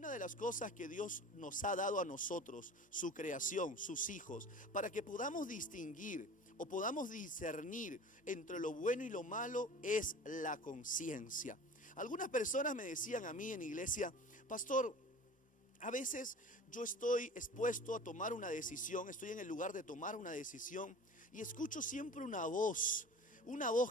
Una de las cosas que Dios nos ha dado a nosotros, su creación, sus hijos, para que podamos distinguir o podamos discernir entre lo bueno y lo malo, es la conciencia. Algunas personas me decían a mí en iglesia: pastor, a veces yo estoy expuesto a tomar una decisión, estoy en el lugar de tomar una decisión y escucho siempre una voz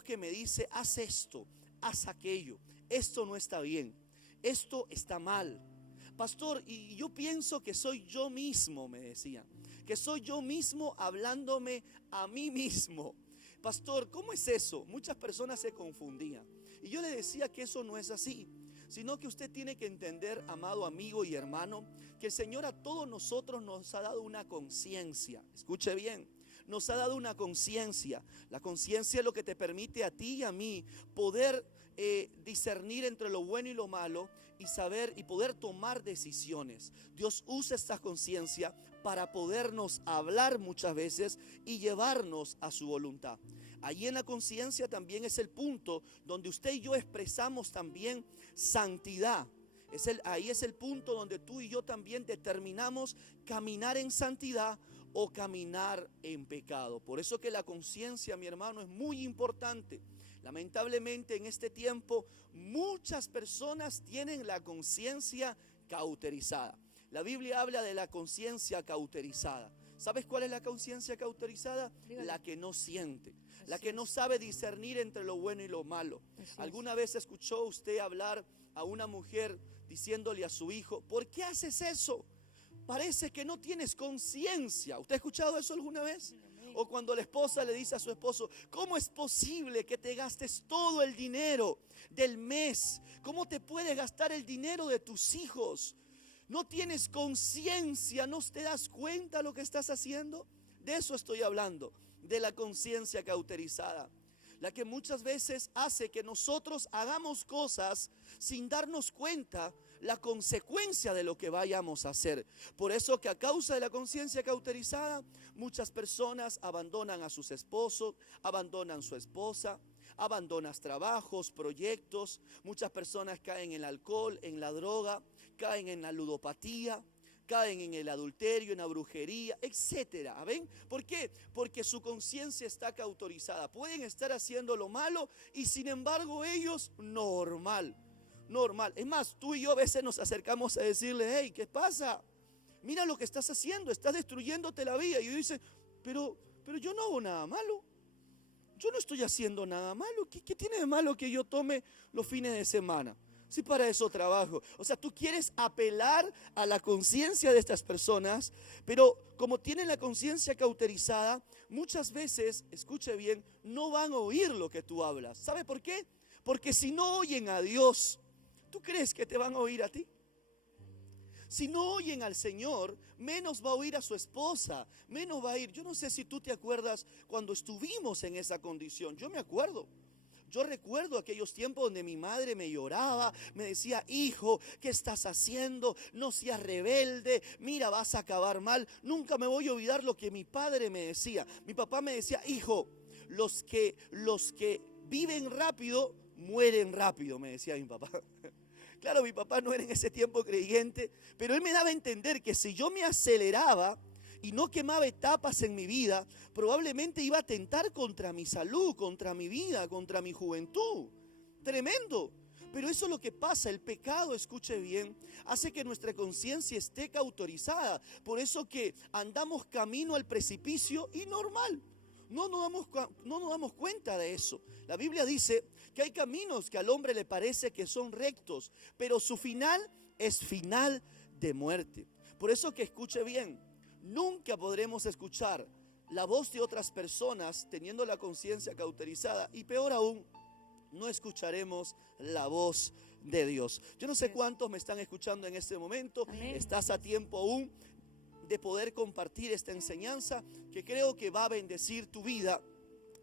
que me dice: haz esto, haz aquello, esto no está bien, esto está mal. Pastor, y yo pienso que soy yo mismo, me decían, que soy yo mismo hablándome a mí mismo. Pastor, ¿cómo es eso? Muchas personas se confundían. Y yo le decía que eso no es así, sino que usted tiene que entender, amado amigo y hermano, que el Señor a todos nosotros nos ha dado una conciencia. Escuche bien, nos ha dado una conciencia. La conciencia es lo que te permite a ti y a mí poder discernir entre lo bueno y lo malo y saber y poder tomar decisiones. Dios usa esta conciencia para podernos hablar muchas veces y llevarnos a su voluntad. Allí en la conciencia también es el punto donde usted y yo expresamos también santidad. Ahí es el punto donde tú y yo también determinamos caminar en santidad o caminar en pecado. Por eso que la conciencia, mi hermano, es muy importante. Lamentablemente en este tiempo muchas personas tienen la conciencia cauterizada. La Biblia habla de la conciencia cauterizada. ¿Sabes cuál es la conciencia cauterizada? Dígale. La que no siente, la que no sabe discernir entre lo bueno y lo malo. ¿Alguna vez escuchó usted hablar a una mujer diciéndole a su hijo: ¿por qué haces eso? Parece que no tienes conciencia. ¿Usted ha escuchado eso alguna vez? O cuando la esposa le dice a su esposo: ¿cómo es posible que te gastes todo el dinero del mes? ¿Cómo te puedes gastar el dinero de tus hijos? ¿No tienes conciencia? ¿No te das cuenta de lo que estás haciendo? De eso estoy hablando, de la conciencia cauterizada. La que muchas veces hace que nosotros hagamos cosas sin darnos cuenta la consecuencia de lo que vayamos a hacer. Por eso que a causa de la conciencia cauterizada, muchas personas abandonan a sus esposos, abandonan su esposa, abandonan trabajos, proyectos. Muchas personas caen en el alcohol, en la droga, caen en la ludopatía, caen en el adulterio, en la brujería, etcétera. ¿Ven? ¿Por qué? Porque su conciencia está cauterizada. Pueden estar haciendo lo malo y sin embargo ellos normal. Es más, tú y yo a veces nos acercamos a decirle: hey, ¿qué pasa? Mira lo que estás haciendo, estás destruyéndote la vida. Y ellos dicen: pero yo no hago nada malo. Yo no estoy haciendo nada malo. ¿Qué tiene de malo que yo tome los fines de semana? Si para eso trabajo. O sea, tú quieres apelar a la conciencia de estas personas, pero como tienen la conciencia cauterizada, muchas veces, escuche bien, no van a oír lo que tú hablas. ¿Sabe por qué? Porque si no oyen a Dios, ¿tú crees que te van a oír a ti? Si no oyen al Señor, menos va a oír a su esposa, menos va a ir. Yo no sé si tú te acuerdas cuando estuvimos en esa condición. Yo me acuerdo. Yo recuerdo aquellos tiempos donde mi madre me lloraba, me decía: hijo, ¿qué estás haciendo? No seas rebelde, mira, vas a acabar mal. Nunca me voy a olvidar lo que mi padre me decía. Mi papá me decía: hijo, los que viven rápido, mueren rápido, me decía mi papá. Claro, mi papá no era en ese tiempo creyente, pero él me daba a entender que si yo me aceleraba y no quemaba etapas en mi vida, probablemente iba a atentar contra mi salud, contra mi vida, contra mi juventud. Tremendo. Pero eso es lo que pasa. El pecado, escuche bien, hace que nuestra conciencia esté cauterizada. Por eso que andamos camino al precipicio y normal. No nos damos cuenta de eso. La Biblia dice que hay caminos que al hombre le parece que son rectos, pero su final es final de muerte. Por eso que escuche bien, nunca podremos escuchar la voz de otras personas teniendo la conciencia cauterizada, y peor aún, no escucharemos la voz de Dios. Yo no sé cuántos me están escuchando en este momento. Amén. Estás a tiempo aún de poder compartir esta enseñanza que creo que va a bendecir tu vida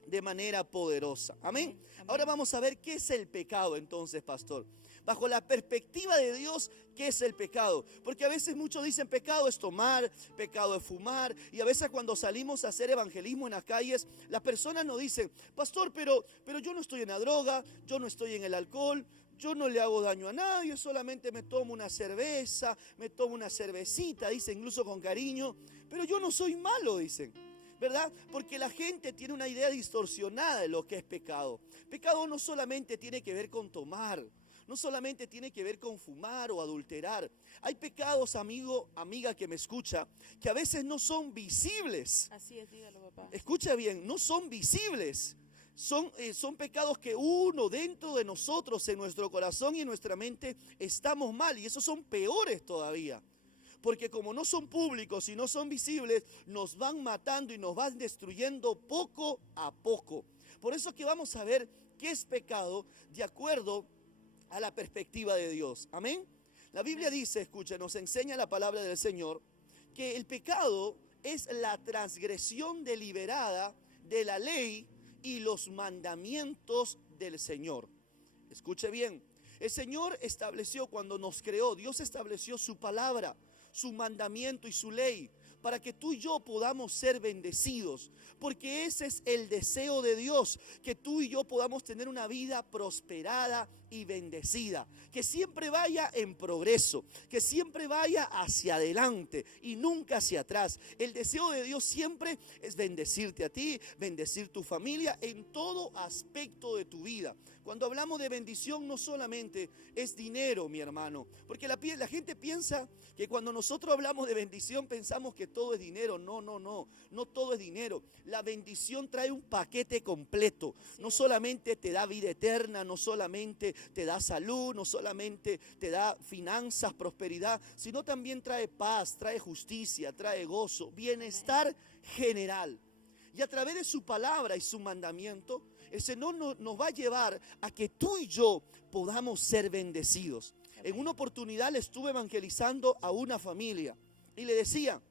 de manera poderosa. Amén. Ahora vamos a ver qué es el pecado entonces, pastor. Bajo la perspectiva de Dios, ¿qué es el pecado? Porque a veces muchos dicen: pecado es tomar, pecado es fumar. Y a veces cuando salimos a hacer evangelismo en las calles, las personas nos dicen: pastor, pero yo no estoy en la droga, yo no estoy en el alcohol, yo no le hago daño a nadie, solamente me tomo una cerveza, me tomo una cervecita, dicen incluso con cariño, pero yo no soy malo, dicen, ¿verdad? Porque la gente tiene una idea distorsionada de lo que es pecado. Pecado no solamente tiene que ver con tomar, no solamente tiene que ver con fumar o adulterar. Hay pecados, amigo, amiga que me escucha, que a veces no son visibles. Así es, dígalo, papá. Escucha bien, no son visibles. Son pecados que uno dentro de nosotros, en nuestro corazón y en nuestra mente, estamos mal. Y esos son peores todavía. Porque como no son públicos y no son visibles, nos van matando y nos van destruyendo poco a poco. Por eso que vamos a ver qué es pecado de acuerdo a la perspectiva de Dios. Amén. La Biblia dice, escucha, nos enseña la palabra del Señor, que el pecado es la transgresión deliberada de la ley y los mandamientos del Señor. Escuche bien, el Señor estableció cuando nos creó, Dios estableció su palabra, su mandamiento y su ley, para que tú y yo podamos ser bendecidos, porque ese es el deseo de Dios, que tú y yo podamos tener una vida prosperada y bendecida, que siempre vaya en progreso, que siempre vaya hacia adelante y nunca hacia atrás. El deseo de Dios siempre es bendecirte a ti, bendecir tu familia en todo aspecto de tu vida. Cuando hablamos de bendición no solamente es dinero, mi hermano, porque la gente piensa que cuando nosotros hablamos de bendición pensamos que todo es dinero. No todo es dinero. La bendición trae un paquete completo. No solamente te da vida eterna, no solamente te da salud, no solamente te da finanzas, prosperidad, sino también trae paz, trae justicia, trae gozo, bienestar general. Y a través de su palabra y su mandamiento, el Señor nos va a llevar a que tú y yo podamos ser bendecidos. En una oportunidad le estuve evangelizando a una familia y le decía,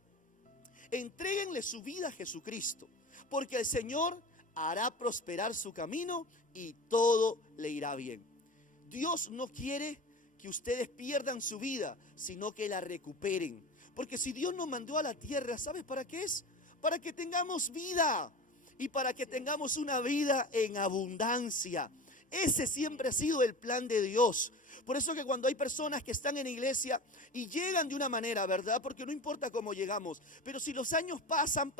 entréguenle su vida a Jesucristo, porque el Señor hará prosperar su camino y todo le irá bien. Dios no quiere que ustedes pierdan su vida, sino que la recuperen. Porque si Dios nos mandó a la tierra, ¿sabes para qué es? Para que tengamos vida y para que tengamos una vida en abundancia. Ese siempre ha sido el plan de Dios. Por eso que cuando hay personas que están en la iglesia y llegan de una manera, ¿verdad? Porque no importa cómo llegamos, pero si los años pasan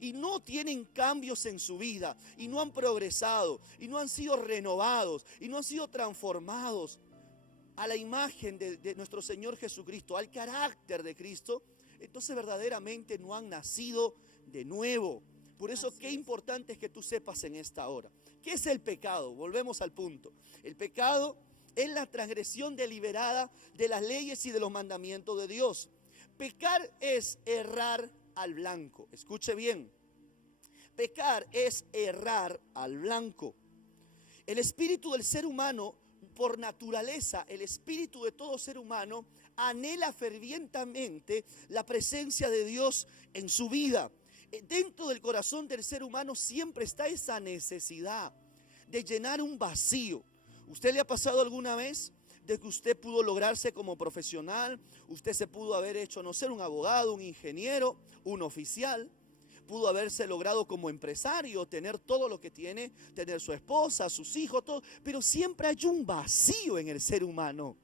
y no tienen cambios en su vida y no han progresado y no han sido renovados y no han sido transformados a la imagen de nuestro Señor Jesucristo, al carácter de Cristo, entonces verdaderamente no han nacido de nuevo. Por eso qué importante es que tú sepas en esta hora. ¿Qué es el pecado? Volvemos al punto. El pecado es la transgresión deliberada de las leyes y de los mandamientos de Dios. Pecar es errar al blanco. Escuche bien. Pecar es errar al blanco. El espíritu del ser humano, por naturaleza, el espíritu de todo ser humano, anhela fervientemente la presencia de Dios en su vida. Dentro del corazón del ser humano siempre está esa necesidad de llenar un vacío. ¿Usted le ha pasado alguna vez de que usted pudo lograrse como profesional? Usted se pudo haber hecho, no ser un abogado, un ingeniero, un oficial. Pudo haberse logrado como empresario, tener todo lo que tiene, tener su esposa, sus hijos, todo. Pero siempre hay un vacío en el ser humano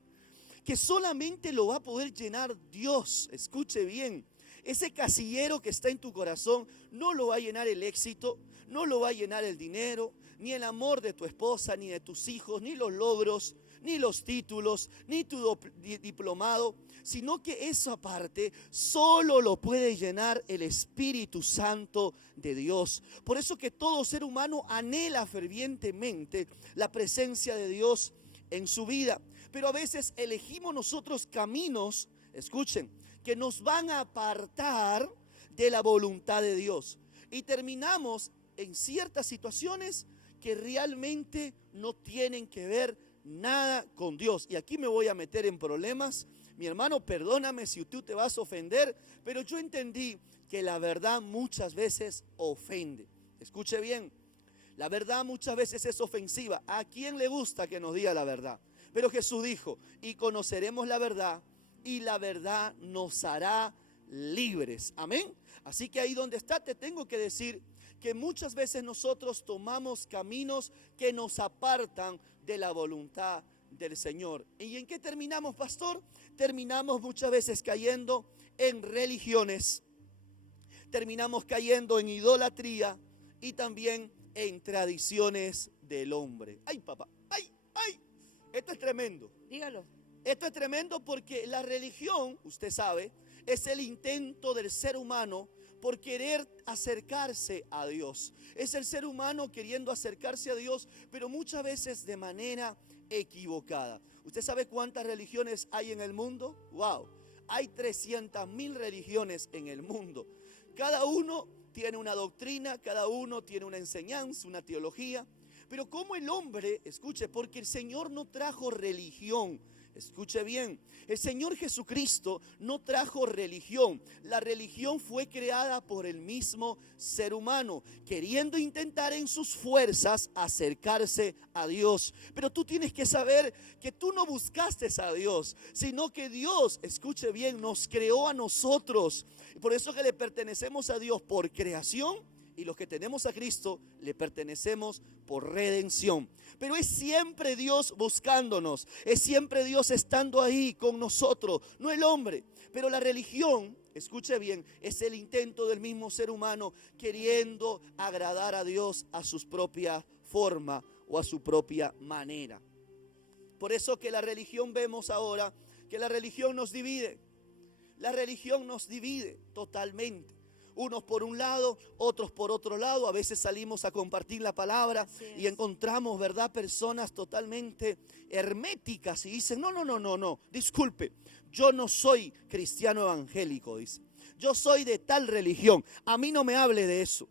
que solamente lo va a poder llenar Dios. Escuche bien. Ese casillero que está en tu corazón no lo va a llenar el éxito, no lo va a llenar el dinero, ni el amor de tu esposa, ni de tus hijos, ni los logros, ni los títulos, ni tu diplomado, sino que esa parte solo lo puede llenar el Espíritu Santo de Dios. Por eso que todo ser humano anhela fervientemente la presencia de Dios en su vida. Pero a veces elegimos nosotros caminos, escuchen, que nos van a apartar de la voluntad de Dios. Y terminamos en ciertas situaciones que realmente no tienen que ver nada con Dios. Y aquí me voy a meter en problemas. Mi hermano, perdóname si tú te vas a ofender, pero yo entendí que la verdad muchas veces ofende. Escuche bien, la verdad muchas veces es ofensiva. ¿A quién le gusta que nos diga la verdad? Pero Jesús dijo, y conoceremos la verdad, y la verdad nos hará libres. Amén. Así que ahí donde está te tengo que decir que muchas veces nosotros tomamos caminos que nos apartan de la voluntad del Señor. ¿Y en qué terminamos, pastor? Terminamos muchas veces cayendo en religiones, terminamos cayendo en idolatría y también en tradiciones del hombre. Ay, papá, ay, esto es tremendo. Dígalo. Esto es tremendo porque la religión, usted sabe, es el intento del ser humano por querer acercarse a Dios. Es el ser humano queriendo acercarse a Dios, pero muchas veces de manera equivocada. ¿Usted sabe cuántas religiones hay en el mundo? ¡Wow! Hay 300.000 religiones en el mundo. Cada uno tiene una doctrina, cada uno tiene una enseñanza, una teología. Pero como el hombre, escuche, porque el Señor no trajo religión. Escuche bien, el Señor Jesucristo no trajo religión. La religión fue creada por el mismo ser humano, queriendo intentar en sus fuerzas acercarse a Dios. Pero tú tienes que saber que tú no buscaste a Dios, sino que Dios, escuche bien, nos creó a nosotros. Por eso que le pertenecemos a Dios por creación, y los que tenemos a Cristo le pertenecemos por redención. Pero es siempre Dios buscándonos, es siempre Dios estando ahí con nosotros, no el hombre. Pero la religión, escuche bien, es el intento del mismo ser humano queriendo agradar a Dios a su propia forma o a su propia manera. Por eso que la religión, vemos ahora que la religión nos divide. La religión nos divide totalmente. Unos por un lado, otros por otro lado. A veces salimos a compartir la palabra y encontramos, ¿verdad?, personas totalmente herméticas y dicen, no, disculpe, yo no soy cristiano evangélico, dice. Yo soy de tal religión, a mí no me hable de eso.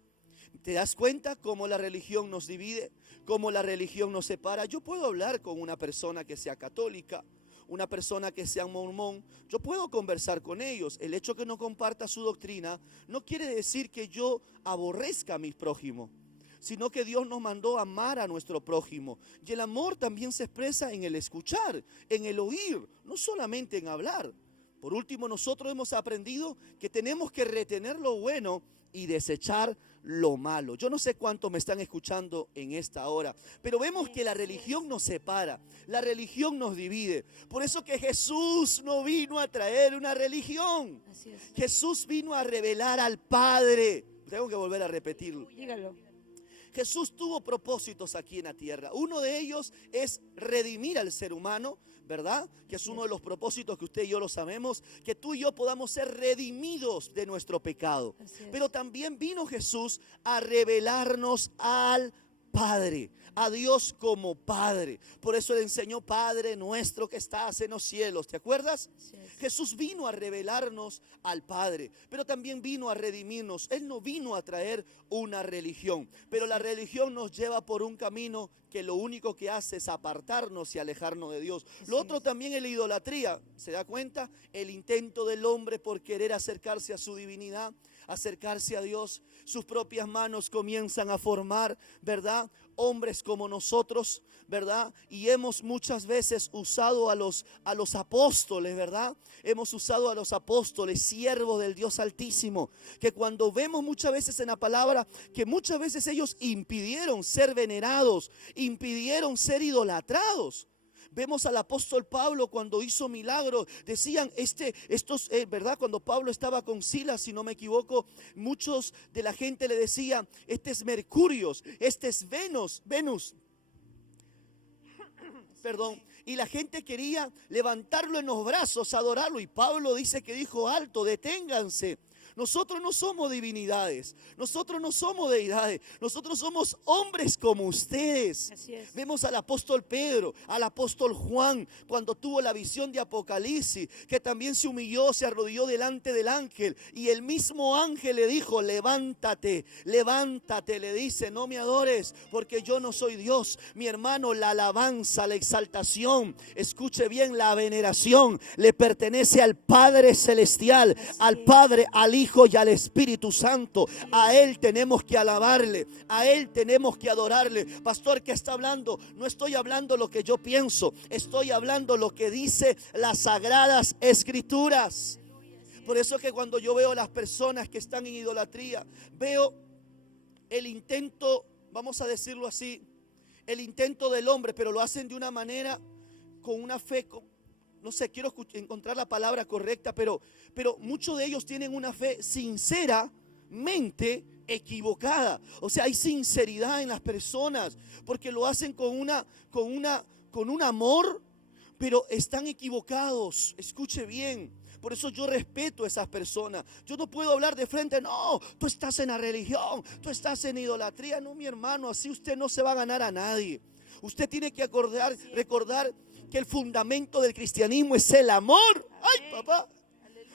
¿Te das cuenta cómo la religión nos divide? Cómo la religión nos separa. Yo puedo hablar con una persona que sea católica, una persona que sea mormón, yo puedo conversar con ellos. El hecho que no comparta su doctrina no quiere decir que yo aborrezca a mis prójimos, sino que Dios nos mandó a amar a nuestro prójimo. Y el amor también se expresa en el escuchar, en el oír, no solamente en hablar. Por último, nosotros hemos aprendido que tenemos que retener lo bueno y desechar lo malo. Yo no sé cuántos me están escuchando en esta hora, pero vemos que la religión nos separa, la religión nos divide. Por eso que Jesús no vino a traer una religión. Jesús vino a revelar al Padre. Tengo que volver a repetirlo. Dígalo. Jesús tuvo propósitos aquí en la tierra. Uno de ellos es redimir al ser humano, ¿verdad? Que es uno de los propósitos que usted y yo lo sabemos, que tú y yo podamos ser redimidos de nuestro pecado. Pero también vino Jesús a revelarnos al Padre, a Dios como Padre. Por eso le enseñó: Padre nuestro que estás en los cielos. ¿Te acuerdas? Jesús vino a revelarnos al Padre, pero también vino a redimirnos. Él no vino a traer una religión, pero la religión nos lleva por un camino que lo único que hace es apartarnos y alejarnos de Dios. Lo otro también es la idolatría. ¿Se da cuenta? El intento del hombre por querer acercarse a su divinidad, acercarse a Dios. Sus propias manos comienzan a formar, ¿verdad?, hombres como nosotros, ¿verdad? Y hemos muchas veces usado a los apóstoles, ¿verdad? Hemos usado a los apóstoles, siervos del Dios Altísimo, que cuando vemos muchas veces en la palabra, que muchas veces ellos impidieron ser venerados, impidieron ser idolatrados. Vemos al apóstol Pablo cuando hizo milagros, decían, ¿verdad? Cuando Pablo estaba con Silas, si no me equivoco, muchos de la gente le decían, este es Mercurio, este es Venus, perdón. Y la gente quería levantarlo en los brazos, adorarlo. Y Pablo dice que dijo: alto, deténganse. Nosotros no somos divinidades, nosotros no somos deidades, nosotros somos hombres como ustedes. Vemos al apóstol Pedro, al apóstol Juan, cuando tuvo la visión de Apocalipsis, que también se humilló, se arrodilló delante del ángel, y el mismo ángel le dijo: levántate, levántate, le dice, no me adores, porque yo no soy Dios. Mi hermano, la alabanza, la exaltación, escuche bien, la veneración le pertenece al Padre Celestial, al Padre, al Hijo y al Espíritu Santo. A Él tenemos que alabarle, a Él tenemos que adorarle. Pastor, ¿qué está hablando? No estoy hablando lo que yo pienso, estoy hablando lo que dice las Sagradas Escrituras. Por eso que cuando yo veo a las personas que están en idolatría, veo el intento, vamos a decirlo así, el intento del hombre, pero lo hacen de una manera, con una fe, no sé, quiero encontrar la palabra correcta, pero muchos de ellos tienen una fe sinceramente equivocada. O sea, hay sinceridad en las personas, porque lo hacen con un amor, pero están equivocados. Escuche bien. Por eso yo respeto a esas personas. Yo no puedo hablar de frente, no, tú estás en la religión, tú estás en idolatría. No, mi hermano, así usted no se va a ganar a nadie. Usted tiene que recordar que el fundamento del cristianismo es el amor. Ay, papá,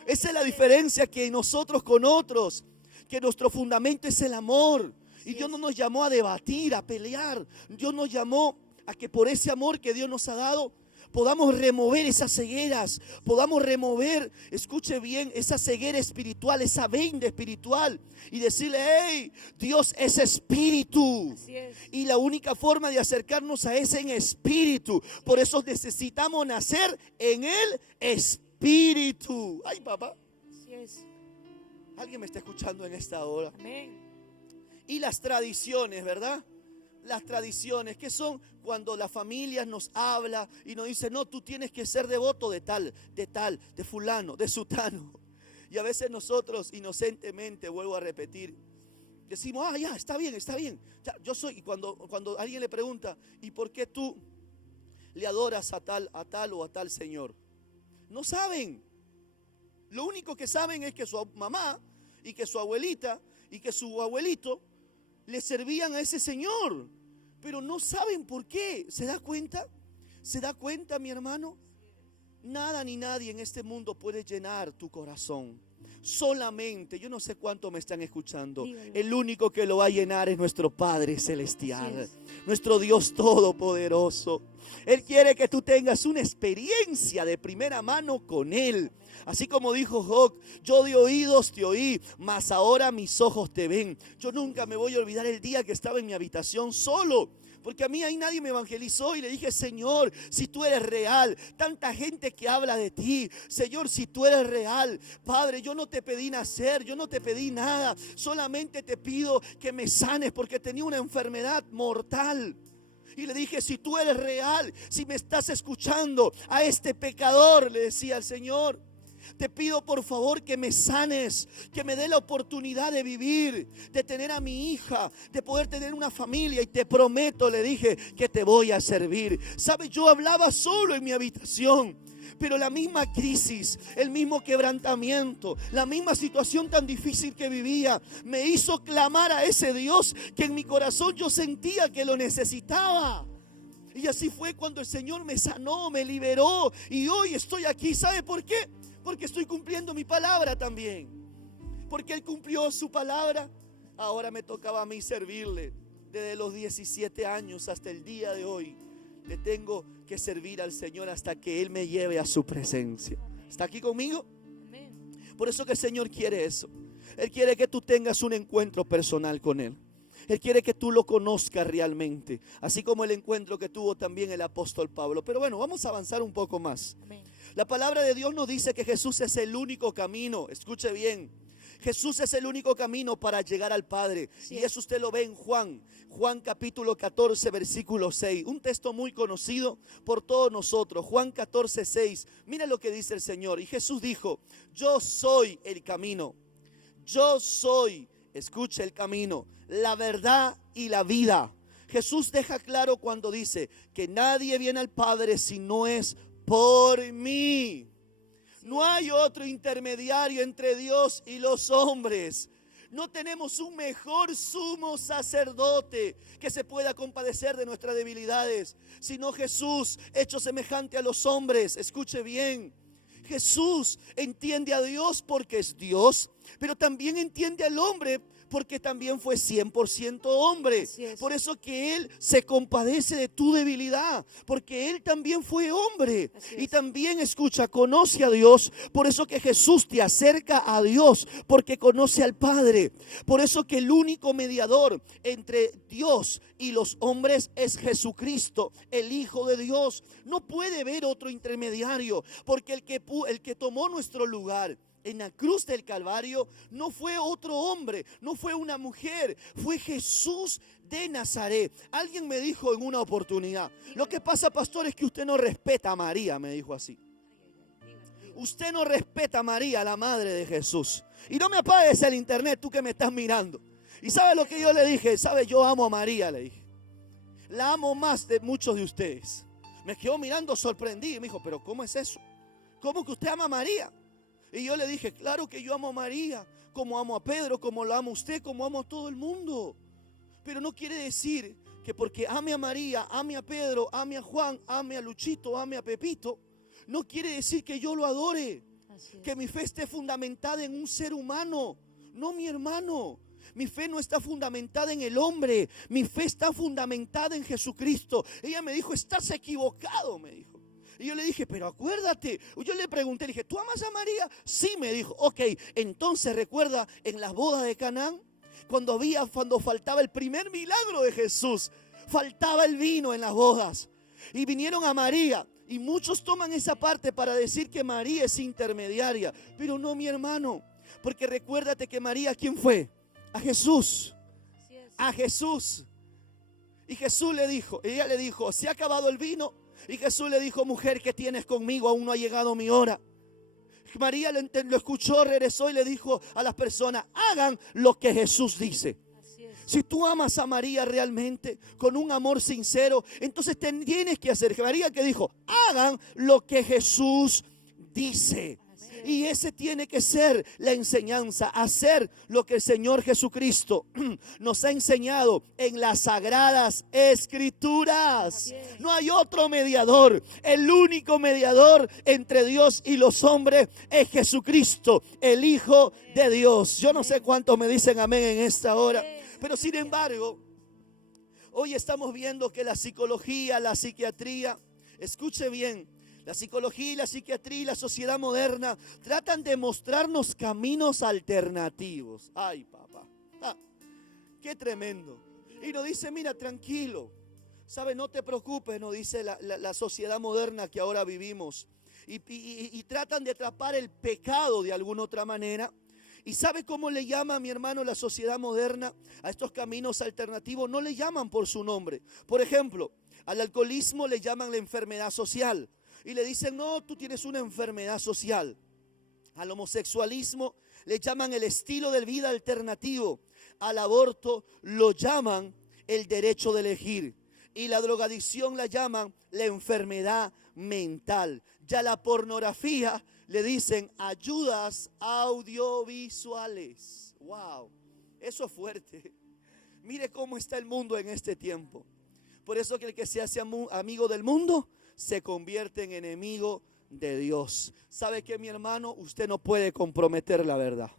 esa es la diferencia que nosotros con otros, que nuestro fundamento es el amor. Y Dios no nos llamó a debatir, a pelear. Dios nos llamó a que por ese amor que Dios nos ha dado, podamos remover esas cegueras, podamos remover, escuche bien, esa ceguera espiritual, esa venda espiritual, y decirle, hey, Dios es espíritu. Y la única forma de acercarnos a ese en espíritu. Por eso necesitamos nacer en el espíritu. Ay, papá. Así es. Alguien me está escuchando en esta hora. Amén. Y las tradiciones, ¿verdad? Las tradiciones, que son cuando la familia nos habla y nos dice, no, tú tienes que ser devoto de tal, de fulano, de sutano. Y a veces nosotros inocentemente, vuelvo a repetir, decimos, ya, está bien, ya, yo soy. Y cuando alguien le pregunta, ¿y por qué tú le adoras a tal o a tal señor? No saben. Lo único que saben es que su mamá y que su abuelita y que su abuelito le servían a ese señor, pero no saben por qué. ¿Se da cuenta? ¿Se da cuenta, mi hermano? Nada ni nadie en este mundo puede llenar tu corazón. Solamente, yo no sé cuánto me están escuchando, el único que lo va a llenar es nuestro Padre Celestial, nuestro Dios Todopoderoso. Él quiere que tú tengas una experiencia de primera mano con Él. Así como dijo Job, yo de oídos te oí, mas ahora mis ojos te ven. Yo nunca me voy a olvidar el día que estaba en mi habitación solo, porque a mí ahí nadie me evangelizó, y le dije, Señor, si tú eres real, tanta gente que habla de ti, Señor, si tú eres real, Padre, yo no te pedí nacer, yo no te pedí nada, solamente te pido que me sanes porque tenía una enfermedad mortal. Y le dije, si tú eres real, si me estás escuchando, a este pecador, le decía al Señor, te pido por favor que me sanes, que me dé la oportunidad de vivir, de tener a mi hija, de poder tener una familia, y te prometo, le dije, que te voy a servir. ¿Sabes? Yo hablaba solo en mi habitación, pero la misma crisis, el mismo quebrantamiento, la misma situación tan difícil que vivía, me hizo clamar a ese Dios que en mi corazón yo sentía que lo necesitaba. Y así fue cuando el Señor me sanó, me liberó, y hoy estoy aquí. ¿Sabe por qué? Porque estoy cumpliendo mi palabra también. Porque Él cumplió su palabra. Ahora me tocaba a mí servirle. Desde los 17 años hasta el día de hoy, le tengo que servir al Señor hasta que Él me lleve a su presencia. ¿Está aquí conmigo? Por eso que el Señor quiere eso. Él quiere que tú tengas un encuentro personal con Él. Él quiere que tú lo conozcas realmente, así como el encuentro que tuvo también el apóstol Pablo. Pero bueno, vamos a avanzar un poco más. Amén. La palabra de Dios nos dice que Jesús es el único camino. Escuche bien. Jesús es el único camino para llegar al Padre. Y eso usted lo ve en Juan capítulo 14, versículo 6. Un texto muy conocido por todos nosotros. Juan 14, 6. Mira lo que dice el Señor. Y Jesús dijo, yo soy el camino. Yo soy, escuche, el camino, la verdad y la vida. Jesús deja claro cuando dice que nadie viene al Padre si no es por mí. No hay otro intermediario entre Dios y los hombres. No tenemos un mejor sumo sacerdote que se pueda compadecer de nuestras debilidades, sino Jesús hecho semejante a los hombres. Escuche bien. Jesús entiende a Dios porque es Dios, pero también entiende al hombre porque también fue 100% hombre. Por eso que Él se compadece de tu debilidad, porque Él también fue hombre. Y también, escucha, conoce a Dios. Por eso que Jesús te acerca a Dios, porque conoce al Padre. Por eso que el único mediador entre Dios y los hombres es Jesucristo, el Hijo de Dios. No puede haber otro intermediario, porque el que tomó nuestro lugar, en la cruz del Calvario no fue otro hombre, no fue una mujer, fue Jesús de Nazaret. Alguien me dijo en una oportunidad: lo que pasa, pastor, es que usted no respeta a María, me dijo así. Usted no respeta a María, la madre de Jesús. Y no me apagues el internet, tú que me estás mirando. ¿Y sabe lo que yo le dije? ¿Sabe? Yo amo a María, le dije. La amo más de muchos de ustedes. Me quedó mirando sorprendido y me dijo: ¿pero cómo es eso? ¿Cómo que usted ama a María? Y yo le dije: claro que yo amo a María, como amo a Pedro, como lo amo a usted, como amo a todo el mundo. Pero no quiere decir que porque ame a María, ame a Pedro, ame a Juan, ame a Luchito, ame a Pepito, no quiere decir que yo lo adore, que mi fe esté fundamentada en un ser humano. No, mi hermano. Mi fe no está fundamentada en el hombre, mi fe está fundamentada en Jesucristo. Ella me dijo: estás equivocado, me dijo. Y yo le dije: pero acuérdate. Yo le pregunté, le dije: ¿tú amas a María? Sí, me dijo. Ok, entonces recuerda en las bodas de Canaán, cuando faltaba el primer milagro de Jesús, faltaba el vino en las bodas. Y vinieron a María. Y muchos toman esa parte para decir que María es intermediaria. Pero no, mi hermano. Porque recuérdate que María, ¿quién fue? A Jesús. A Jesús. Y Jesús le dijo, ella le dijo: ¿se ha acabado el vino? Y Jesús le dijo: mujer, ¿qué tienes conmigo? Aún no ha llegado mi hora. María lo escuchó, regresó y le dijo a las personas: hagan lo que Jesús dice. Si tú amas a María realmente, con un amor sincero, entonces tienes que hacer. María, que dijo: hagan lo que Jesús dice. Y ese tiene que ser la enseñanza, hacer lo que el Señor Jesucristo nos ha enseñado en las Sagradas Escrituras. No hay otro mediador. El único mediador entre Dios y los hombres es Jesucristo, el Hijo de Dios. Yo no sé cuántos me dicen amén en esta hora, pero sin embargo, hoy estamos viendo que la psicología, la psiquiatría, escuche bien, la psicología y la psiquiatría y la sociedad moderna tratan de mostrarnos caminos alternativos. Ay, papá, qué tremendo. Y nos dice: mira, tranquilo, ¿sabe? No te preocupes, nos dice la sociedad moderna que ahora vivimos. Y tratan de atrapar el pecado de alguna otra manera. ¿Y sabe cómo le llama, mi hermano, la sociedad moderna a estos caminos alternativos? No le llaman por su nombre. Por ejemplo, al alcoholismo le llaman la enfermedad social. Y le dicen: no, tú tienes una enfermedad social. Al homosexualismo le llaman el estilo de vida alternativo. Al aborto lo llaman el derecho de elegir. Y la drogadicción la llaman la enfermedad mental. Ya la pornografía le dicen ayudas audiovisuales. Wow, eso es fuerte. Mire cómo está el mundo en este tiempo. Por eso que el que se hace amigo del mundo se convierte en enemigo de Dios. ¿Sabe qué, mi hermano? Usted no puede comprometer la verdad.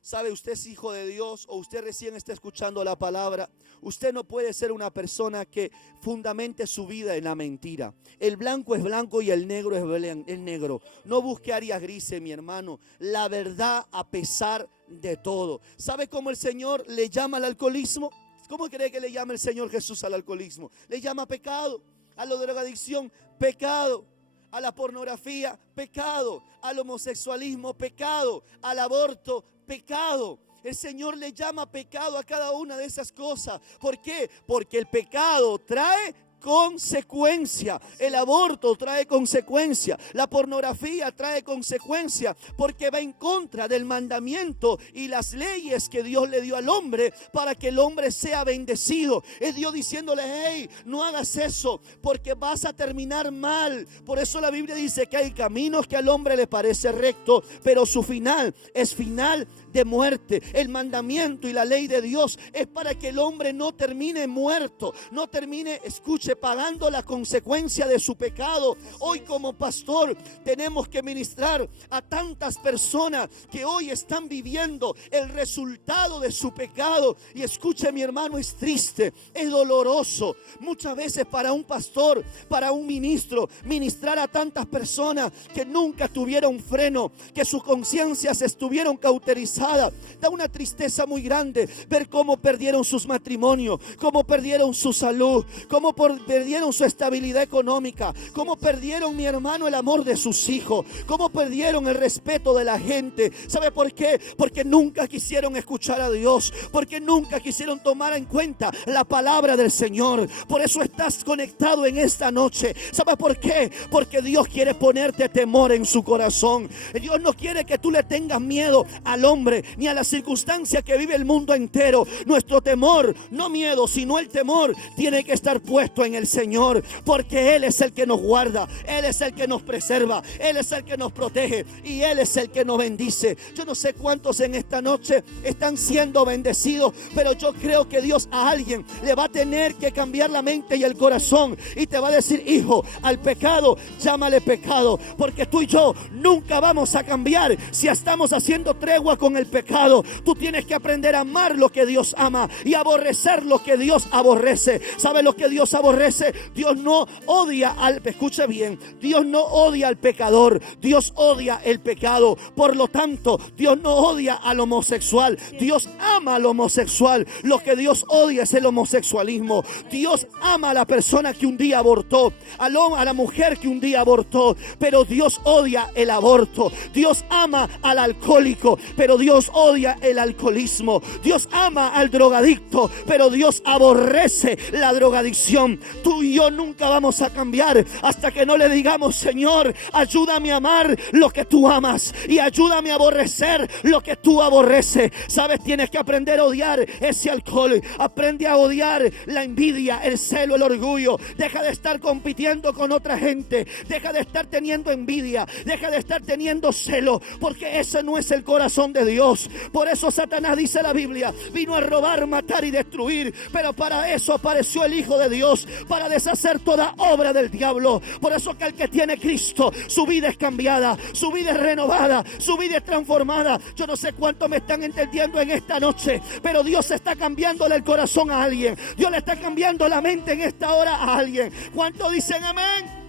¿Sabe? Usted es hijo de Dios o usted recién está escuchando la palabra. Usted no puede ser una persona que fundamente su vida en la mentira. El blanco es blanco y el negro es negro. No busque áreas grises, mi hermano. La verdad a pesar de todo. ¿Sabe cómo el Señor le llama al alcoholismo? ¿Cómo cree que le llama el Señor Jesús al alcoholismo? Le llama pecado. A la drogadicción, pecado. A la pornografía, pecado. Al homosexualismo, pecado. Al aborto, pecado. El Señor le llama pecado a cada una de esas cosas. ¿Por qué? Porque el pecado trae consecuencia. El aborto trae consecuencia. La pornografía trae consecuencia, porque va en contra del mandamiento y las leyes que Dios le dio al hombre para que el hombre sea bendecido. Es Dios diciéndole: hey, no hagas eso porque vas a terminar mal. Por eso la Biblia dice que hay caminos que al hombre le parece recto, pero su final es final de muerte. El mandamiento y la ley de Dios es para que el hombre no termine muerto, no termine, escuche, pagando la consecuencia de su pecado. Hoy como pastor tenemos que ministrar a tantas personas que hoy están viviendo el resultado de su pecado. Y escuche, mi hermano, es triste, es doloroso muchas veces para un pastor, para un ministro, ministrar a tantas personas que nunca tuvieron freno, que sus conciencias estuvieron cauterizadas. Da una tristeza muy grande ver cómo perdieron sus matrimonios, cómo perdieron su salud, cómo perdieron su estabilidad económica, cómo perdieron, mi hermano, el amor de sus hijos, cómo perdieron el respeto de la gente. ¿Sabe por qué? Porque nunca quisieron escuchar a Dios, porque nunca quisieron tomar en cuenta la palabra del Señor. Por eso estás conectado en esta noche. ¿Sabe por qué? Porque Dios quiere ponerte temor en su corazón. Dios no quiere que tú le tengas miedo al hombre ni a la circunstancia que vive el mundo entero. Nuestro temor, no miedo, sino el temor, tiene que estar puesto en el Señor, porque Él es el que nos guarda, Él es el que nos preserva, Él es el que nos protege y Él es el que nos bendice. Yo no sé cuántos en esta noche están siendo bendecidos, pero yo creo que Dios a alguien le va a tener que cambiar la mente y el corazón y te va a decir: hijo, al pecado llámale pecado, porque tú y yo nunca vamos a cambiar si estamos haciendo tregua con el pecado. Tú tienes que aprender a amar lo que Dios ama y aborrecer lo que Dios aborrece. ¿Sabe lo que Dios aborrece? Dios no odia escuche bien, Dios no odia al pecador, Dios odia el pecado. Por lo tanto, Dios no odia al homosexual, Dios ama al homosexual. Lo que Dios odia es el homosexualismo. Dios ama a la persona que un día abortó, a la mujer que un día abortó, pero Dios odia el aborto. Dios ama al alcohólico, pero Dios odia el alcoholismo. Dios ama al drogadicto, pero Dios aborrece la drogadicción. Tú y yo nunca vamos a cambiar hasta que no le digamos: Señor, ayúdame a amar lo que tú amas y ayúdame a aborrecer lo que tú aborreces. Sabes, tienes que aprender a odiar ese alcohol. Aprende a odiar la envidia, el celo, el orgullo. Deja de estar compitiendo con otra gente. Deja de estar teniendo envidia. Deja de estar teniendo celo, porque ese no es el corazón de Dios. Por eso Satanás, dice la Biblia, vino a robar, matar y destruir, pero para eso apareció el Hijo de Dios, para deshacer toda obra del diablo. Por eso que el que tiene Cristo, su vida es cambiada, su vida es renovada, su vida es transformada. Yo no sé cuánto me están entendiendo en esta noche, pero Dios está cambiándole el corazón a alguien. Dios le está cambiando la mente en esta hora a alguien. ¿Cuánto dicen amén?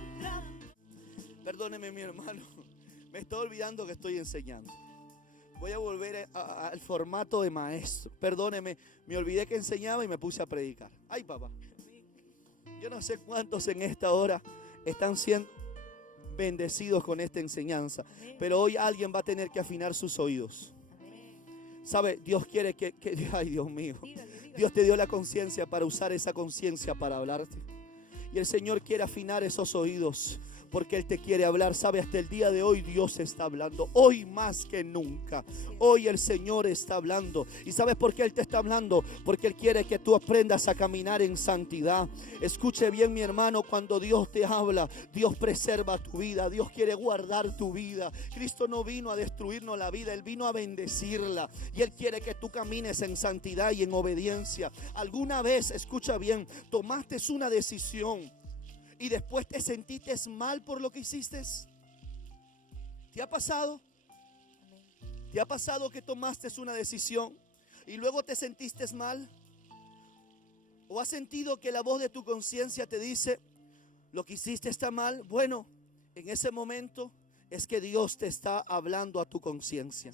Perdóneme, mi hermano, me estoy olvidando que estoy enseñando. Voy a volver al formato de maestro. Perdóneme, me olvidé que enseñaba y me puse a predicar. Ay, papá. Yo no sé cuántos en esta hora están siendo bendecidos con esta enseñanza, pero hoy alguien va a tener que afinar sus oídos. ¿Sabe? Dios quiere que ay, Dios mío, Dios te dio la conciencia para usar esa conciencia para hablarte. Y el Señor quiere afinar esos oídos, porque Él te quiere hablar. ¿Sabe? Hasta el día de hoy Dios está hablando. Hoy más que nunca. Hoy el Señor está hablando. ¿Y sabes por qué Él te está hablando? Porque Él quiere que tú aprendas a caminar en santidad. Escuche bien, mi hermano, cuando Dios te habla, Dios preserva tu vida. Dios quiere guardar tu vida. Cristo no vino a destruirnos la vida, Él vino a bendecirla. Y Él quiere que tú camines en santidad y en obediencia. ¿Alguna vez, escucha bien, tomaste una decisión y después te sentiste mal por lo que hiciste? ¿Te ha pasado? ¿Te ha pasado que tomaste una decisión y luego te sentiste mal? ¿O has sentido que la voz de tu conciencia te dice: lo que hiciste está mal? Bueno, en ese momento es que Dios te está hablando a tu conciencia.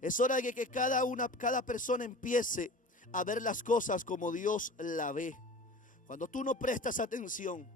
Es hora de que cada persona empiece a ver las cosas como Dios la ve. Cuando tú no prestas atención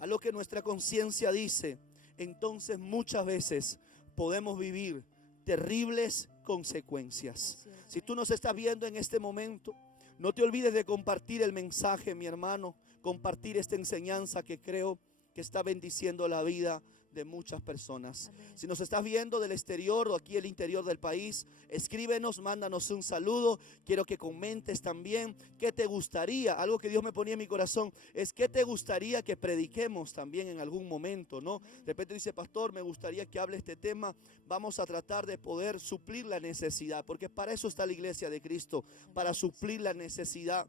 a lo que nuestra conciencia dice, entonces muchas veces podemos vivir terribles consecuencias. Si tú nos estás viendo en este momento, no te olvides de compartir el mensaje, mi hermano, compartir esta enseñanza que creo que está bendiciendo la vida de muchas personas. Amén. Si nos estás viendo del exterior o aquí el interior del país, escríbenos, mándanos un saludo. Quiero que comentes también qué te gustaría. Algo que Dios me ponía en mi corazón es qué te gustaría que prediquemos también en algún momento, ¿no? De repente dice: pastor, me gustaría que hable este tema. Vamos a tratar de poder suplir la necesidad, porque para eso está la iglesia de Cristo, para suplir la necesidad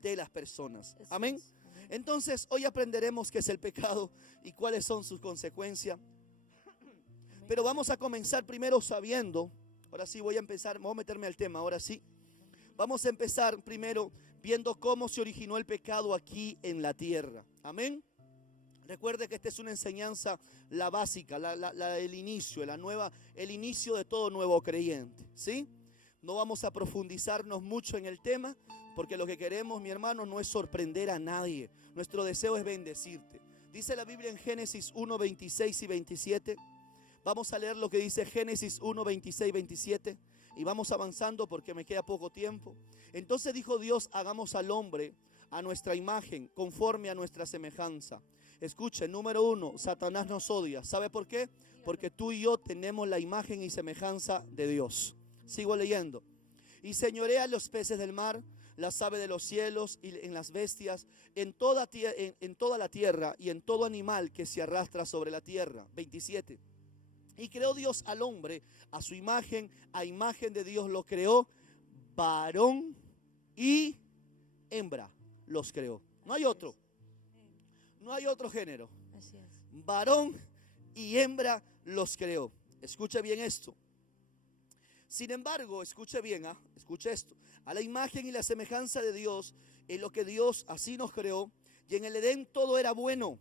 de las personas. Amén. Entonces hoy aprenderemos qué es el pecado y cuáles son sus consecuencias. Pero vamos a comenzar primero sabiendo, ahora sí voy a empezar, voy a meterme al tema, ahora sí. Vamos a empezar primero viendo cómo se originó el pecado aquí en la tierra. Amén. Recuerde que esta es una enseñanza, la básica, el inicio, el inicio de todo nuevo creyente, ¿sí? No vamos a profundizarnos mucho en el tema, porque lo que queremos, mi hermano, no es sorprender a nadie. Nuestro deseo es bendecirte. Dice la Biblia en Génesis 1, 26 y 27. Vamos a leer lo que dice Génesis 1, 26 y 27. Y vamos avanzando porque me queda poco tiempo. Entonces dijo Dios: hagamos al hombre a nuestra imagen, conforme a nuestra semejanza. Escuchen, número 1, Satanás nos odia. ¿Sabe por qué? Porque tú y yo tenemos la imagen y semejanza de Dios. Sigo leyendo. Y señorea los peces del mar, las aves de los cielos y en las bestias, en toda la tierra y en todo animal que se arrastra sobre la tierra. 27. Y creó Dios al hombre a su imagen, a imagen de Dios lo creó, varón y hembra los creó. No hay otro. No hay otro género. Varón y hembra los creó. Escuche bien esto. Sin embargo, escuche bien, escuche esto. A la imagen y la semejanza de Dios, en lo que Dios así nos creó. Y en el Edén todo era bueno.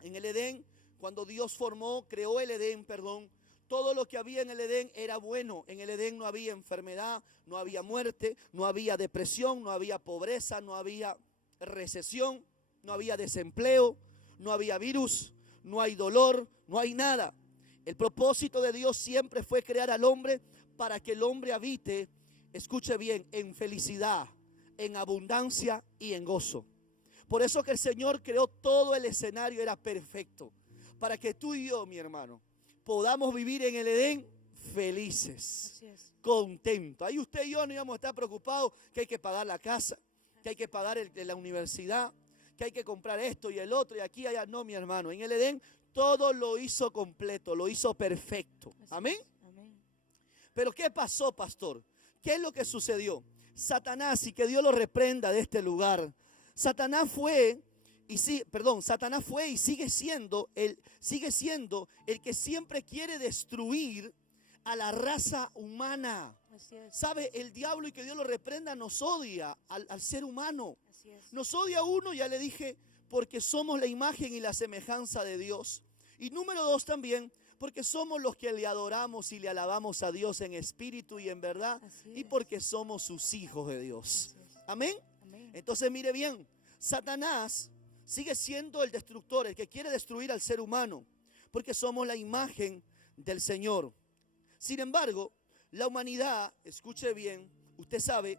En el Edén, cuando Dios creó el Edén, todo lo que había en el Edén era bueno. En el Edén no había enfermedad, no había muerte, no había depresión, no había pobreza, no había recesión, no había desempleo, no había virus, no hay dolor, no hay nada. El propósito de Dios siempre fue crear al hombre para que el hombre habite, escuche bien, en felicidad, en abundancia y en gozo. Por eso que el Señor creó todo el escenario, era perfecto, para que tú y yo, mi hermano, podamos vivir en el Edén felices, contentos. Ahí usted y yo no íbamos a estar preocupados que hay que pagar la casa, que hay que pagar la universidad, que hay que comprar esto y el otro y aquí y allá. No, mi hermano, en el Edén todo lo hizo completo, lo hizo perfecto. Amén. Pero ¿qué pasó, pastor? ¿Qué es lo que sucedió? Satanás, y que Dios lo reprenda de este lugar. Satanás fue y sigue siendo el que siempre quiere destruir a la raza humana. ¿Sabe? El diablo, y que Dios lo reprenda, nos odia al ser humano. Nos odia uno, ya le dije, porque somos la imagen y la semejanza de Dios. Y número 2 también, porque somos los que le adoramos y le alabamos a Dios en espíritu y en verdad. Y porque somos sus hijos de Dios. Amén. Entonces mire bien, Satanás sigue siendo el destructor, el que quiere destruir al ser humano, porque somos la imagen del Señor. Sin embargo, la humanidad, escuche bien, usted sabe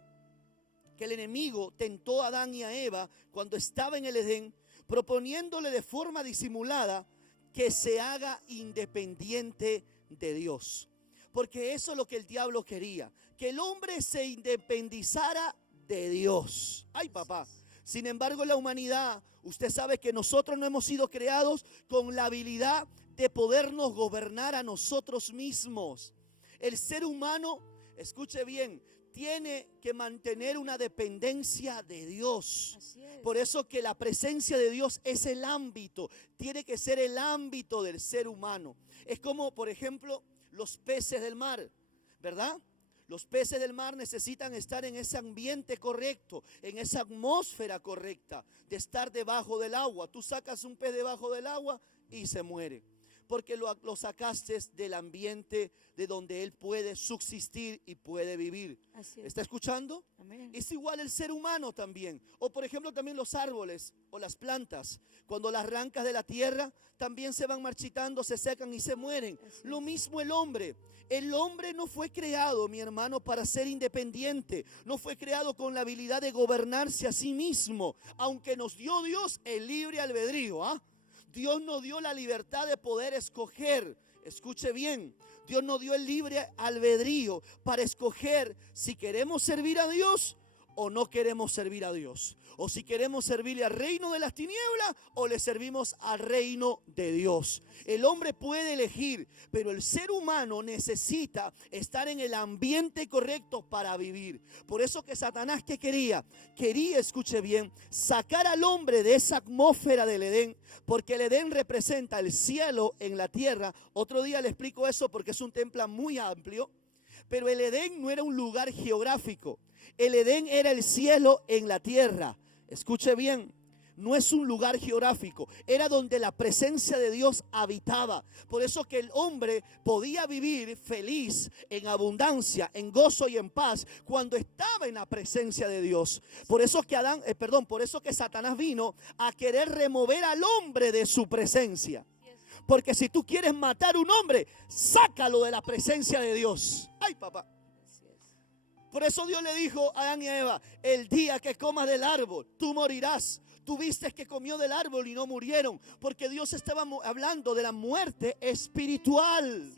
que el enemigo tentó a Adán y a Eva cuando estaba en el Edén, proponiéndole de forma disimulada que se haga independiente de Dios. Porque eso es lo que el diablo quería, que el hombre se independizara de Dios. Ay, papá. Sin embargo, la humanidad, usted sabe que nosotros no hemos sido creados con la habilidad de podernos gobernar a nosotros mismos. El ser humano, escuche bien, tiene que mantener una dependencia de Dios. Por eso que la presencia de Dios es el ámbito, tiene que ser el ámbito del ser humano. Es como, por ejemplo, los peces del mar, ¿verdad? Los peces del mar necesitan estar en ese ambiente correcto, en esa atmósfera correcta, de estar debajo del agua. Tú sacas un pez debajo del agua y se muere, porque lo sacaste del ambiente de donde él puede subsistir y puede vivir. ¿Está escuchando? Amén. Es igual el ser humano también. O por ejemplo también los árboles o las plantas. Cuando las arrancas de la tierra también se van marchitando, se secan y se mueren. Lo mismo el hombre. El hombre no fue creado, mi hermano, para ser independiente. No fue creado con la habilidad de gobernarse a sí mismo. Aunque nos dio Dios el libre albedrío, Dios nos dio la libertad de poder escoger. Escuche bien, Dios nos dio el libre albedrío para escoger si queremos servir a Dios o no queremos servir a Dios. O si queremos servirle al reino de las tinieblas o le servimos al reino de Dios. El hombre puede elegir, pero el ser humano necesita estar en el ambiente correcto para vivir. Por eso que Satanás, ¿qué quería? Quería, escuche bien, sacar al hombre de esa atmósfera del Edén, porque el Edén representa el cielo en la tierra. Otro día le explico eso porque es un tema muy amplio. Pero el Edén no era un lugar geográfico. El Edén era el cielo en la tierra. Escuche bien, no es un lugar geográfico, era donde la presencia de Dios habitaba. Por eso que el hombre podía vivir feliz, en abundancia, en gozo y en paz cuando estaba en la presencia de Dios. Por eso que por eso que Satanás vino a querer remover al hombre de su presencia. Porque si tú quieres matar a un hombre, sácalo de la presencia de Dios. Ay, papá. Por eso Dios le dijo a Adán y a Eva: el día que comas del árbol, tú morirás. Tú viste que comió del árbol y no murieron, porque Dios estaba hablando de la muerte espiritual.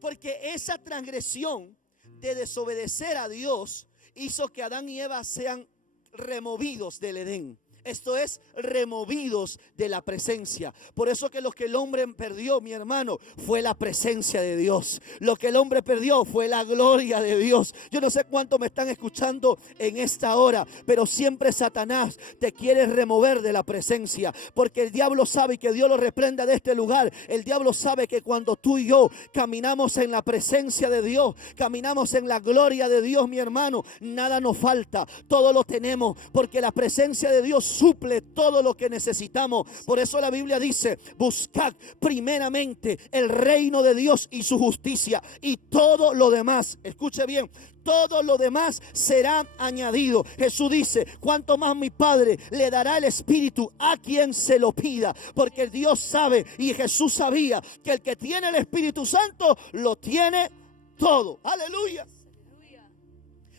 Porque esa transgresión de desobedecer a Dios hizo que Adán y Eva sean removidos del Edén. Esto es, removidos de la presencia. Por eso que lo que el hombre perdió, mi hermano, fue la presencia de Dios. Lo que el hombre perdió fue la gloria de Dios. Yo no sé cuánto me están escuchando en esta hora, pero siempre Satanás te quiere remover de la presencia. Porque el diablo sabe, y que Dios lo reprenda de este lugar, el diablo sabe que cuando tú y yo caminamos en la presencia de Dios, caminamos en la gloria de Dios, mi hermano, nada nos falta. Todo lo tenemos, porque la presencia de Dios suple todo lo que necesitamos. Por eso la Biblia dice: buscad primeramente el reino de Dios y su justicia, y todo lo demás, escuche bien, todo lo demás será añadido. Jesús dice: cuanto más mi Padre le dará el Espíritu a quien se lo pida. Porque Dios sabe, y Jesús sabía, que el que tiene el Espíritu Santo lo tiene todo. Aleluya.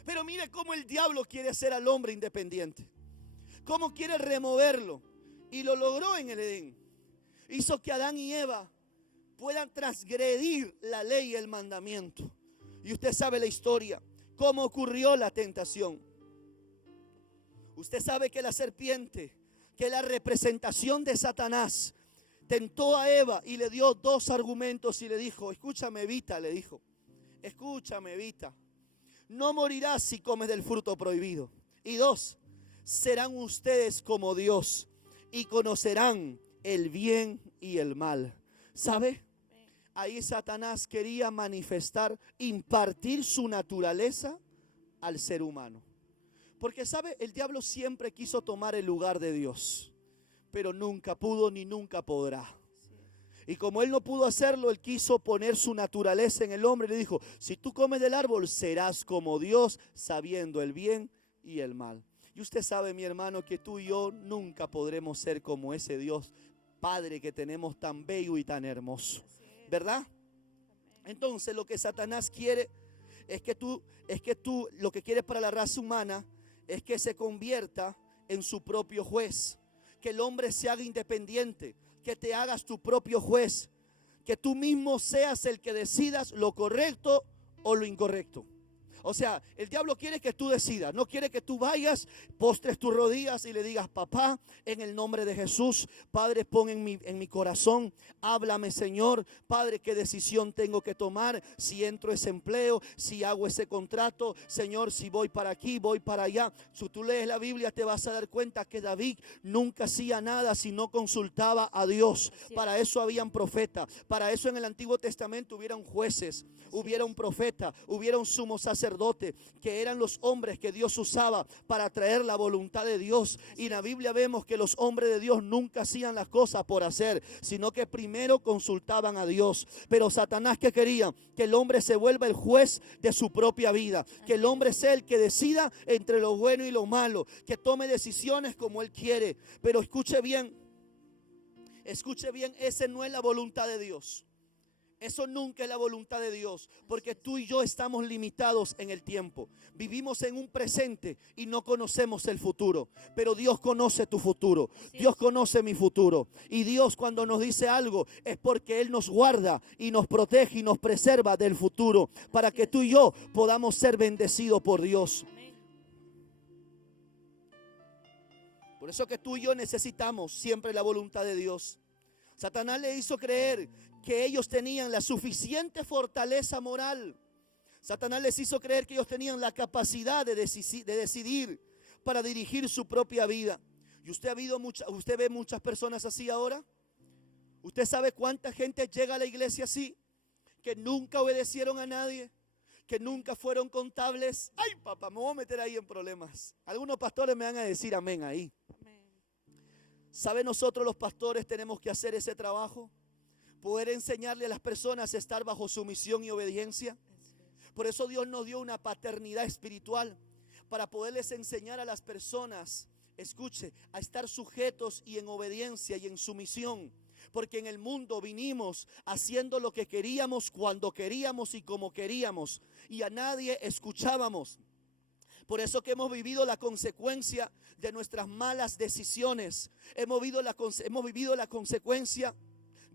Pero mire cómo el diablo quiere hacer al hombre independiente. Cómo quiere removerlo. Y lo logró en el Edén. Hizo que Adán y Eva puedan transgredir la ley y el mandamiento. Y usted sabe la historia, cómo ocurrió la tentación. Usted sabe que la serpiente, que la representación de Satanás, tentó a Eva y le dio dos argumentos y le dijo: escúchame, Evita, le dijo, escúchame, Evita, no morirás si comes del fruto prohibido. Y dos, serán ustedes como Dios y conocerán el bien y el mal. ¿Sabe? Ahí Satanás quería manifestar, impartir su naturaleza al ser humano. Porque sabe, el diablo siempre quiso tomar el lugar de Dios, pero nunca pudo ni nunca podrá. Y como él no pudo hacerlo, él quiso poner su naturaleza en el hombre y le dijo: si tú comes del árbol, serás como Dios, sabiendo el bien y el mal. Y usted sabe, mi hermano, que tú y yo nunca podremos ser como ese Dios Padre que tenemos tan bello y tan hermoso, ¿verdad? Entonces lo que Satanás quiere es que tú, lo que quiere para la raza humana es que se convierta en su propio juez, que el hombre se haga independiente, que te hagas tu propio juez, que tú mismo seas el que decidas lo correcto o lo incorrecto. O sea, el diablo quiere que tú decidas, no quiere que tú vayas, postres tus rodillas y le digas: papá, en el nombre de Jesús, Padre, pon en mi corazón, háblame, Señor, Padre, qué decisión tengo que tomar, si entro a ese empleo, si hago ese contrato, Señor, si voy para aquí, voy para allá. Si tú lees la Biblia te vas a dar cuenta que David nunca hacía nada si no consultaba a Dios. Para eso habían profetas, para eso en el Antiguo Testamento hubieron jueces, hubiera un profeta, hubiera un sumo sacerdote, que eran los hombres que Dios usaba para traer la voluntad de Dios. Y en la Biblia vemos que los hombres de Dios nunca hacían las cosas por hacer, sino que primero consultaban a Dios. Pero Satanás, ¿qué quería? Que el hombre se vuelva el juez de su propia vida, que el hombre sea el que decida entre lo bueno y lo malo, que tome decisiones como él quiere. Pero escuche bien, esa no es la voluntad de Dios. Eso nunca es la voluntad de Dios, porque tú y yo estamos limitados en el tiempo. Vivimos en un presente y no conocemos el futuro, pero Dios conoce tu futuro. Dios conoce mi futuro. Y Dios, cuando nos dice algo, es porque Él nos guarda y nos protege y nos preserva del futuro, para que tú y yo podamos ser bendecidos por Dios. Por eso que tú y yo necesitamos siempre la voluntad de Dios. Satanás le hizo creer que ellos tenían la suficiente fortaleza moral. Satanás les hizo creer que ellos tenían la capacidad de decidir para dirigir su propia vida. Y usted ve muchas personas así ahora. Usted sabe cuánta gente llega a la iglesia así, que nunca obedecieron a nadie, que nunca fueron contables. Ay, papá, me voy a meter ahí en problemas. Algunos pastores me van a decir amén ahí. ¿Sabe? Nosotros los pastores tenemos que hacer ese trabajo. Poder enseñarle a las personas a estar bajo sumisión y obediencia. Por eso Dios nos dio una paternidad espiritual, para poderles enseñar a las personas, escuche, a estar sujetos y en obediencia y en sumisión. Porque en el mundo vinimos haciendo lo que queríamos, cuando queríamos y como queríamos, y a nadie escuchábamos. Por eso que hemos vivido la consecuencia de nuestras malas decisiones. Hemos vivido la consecuencia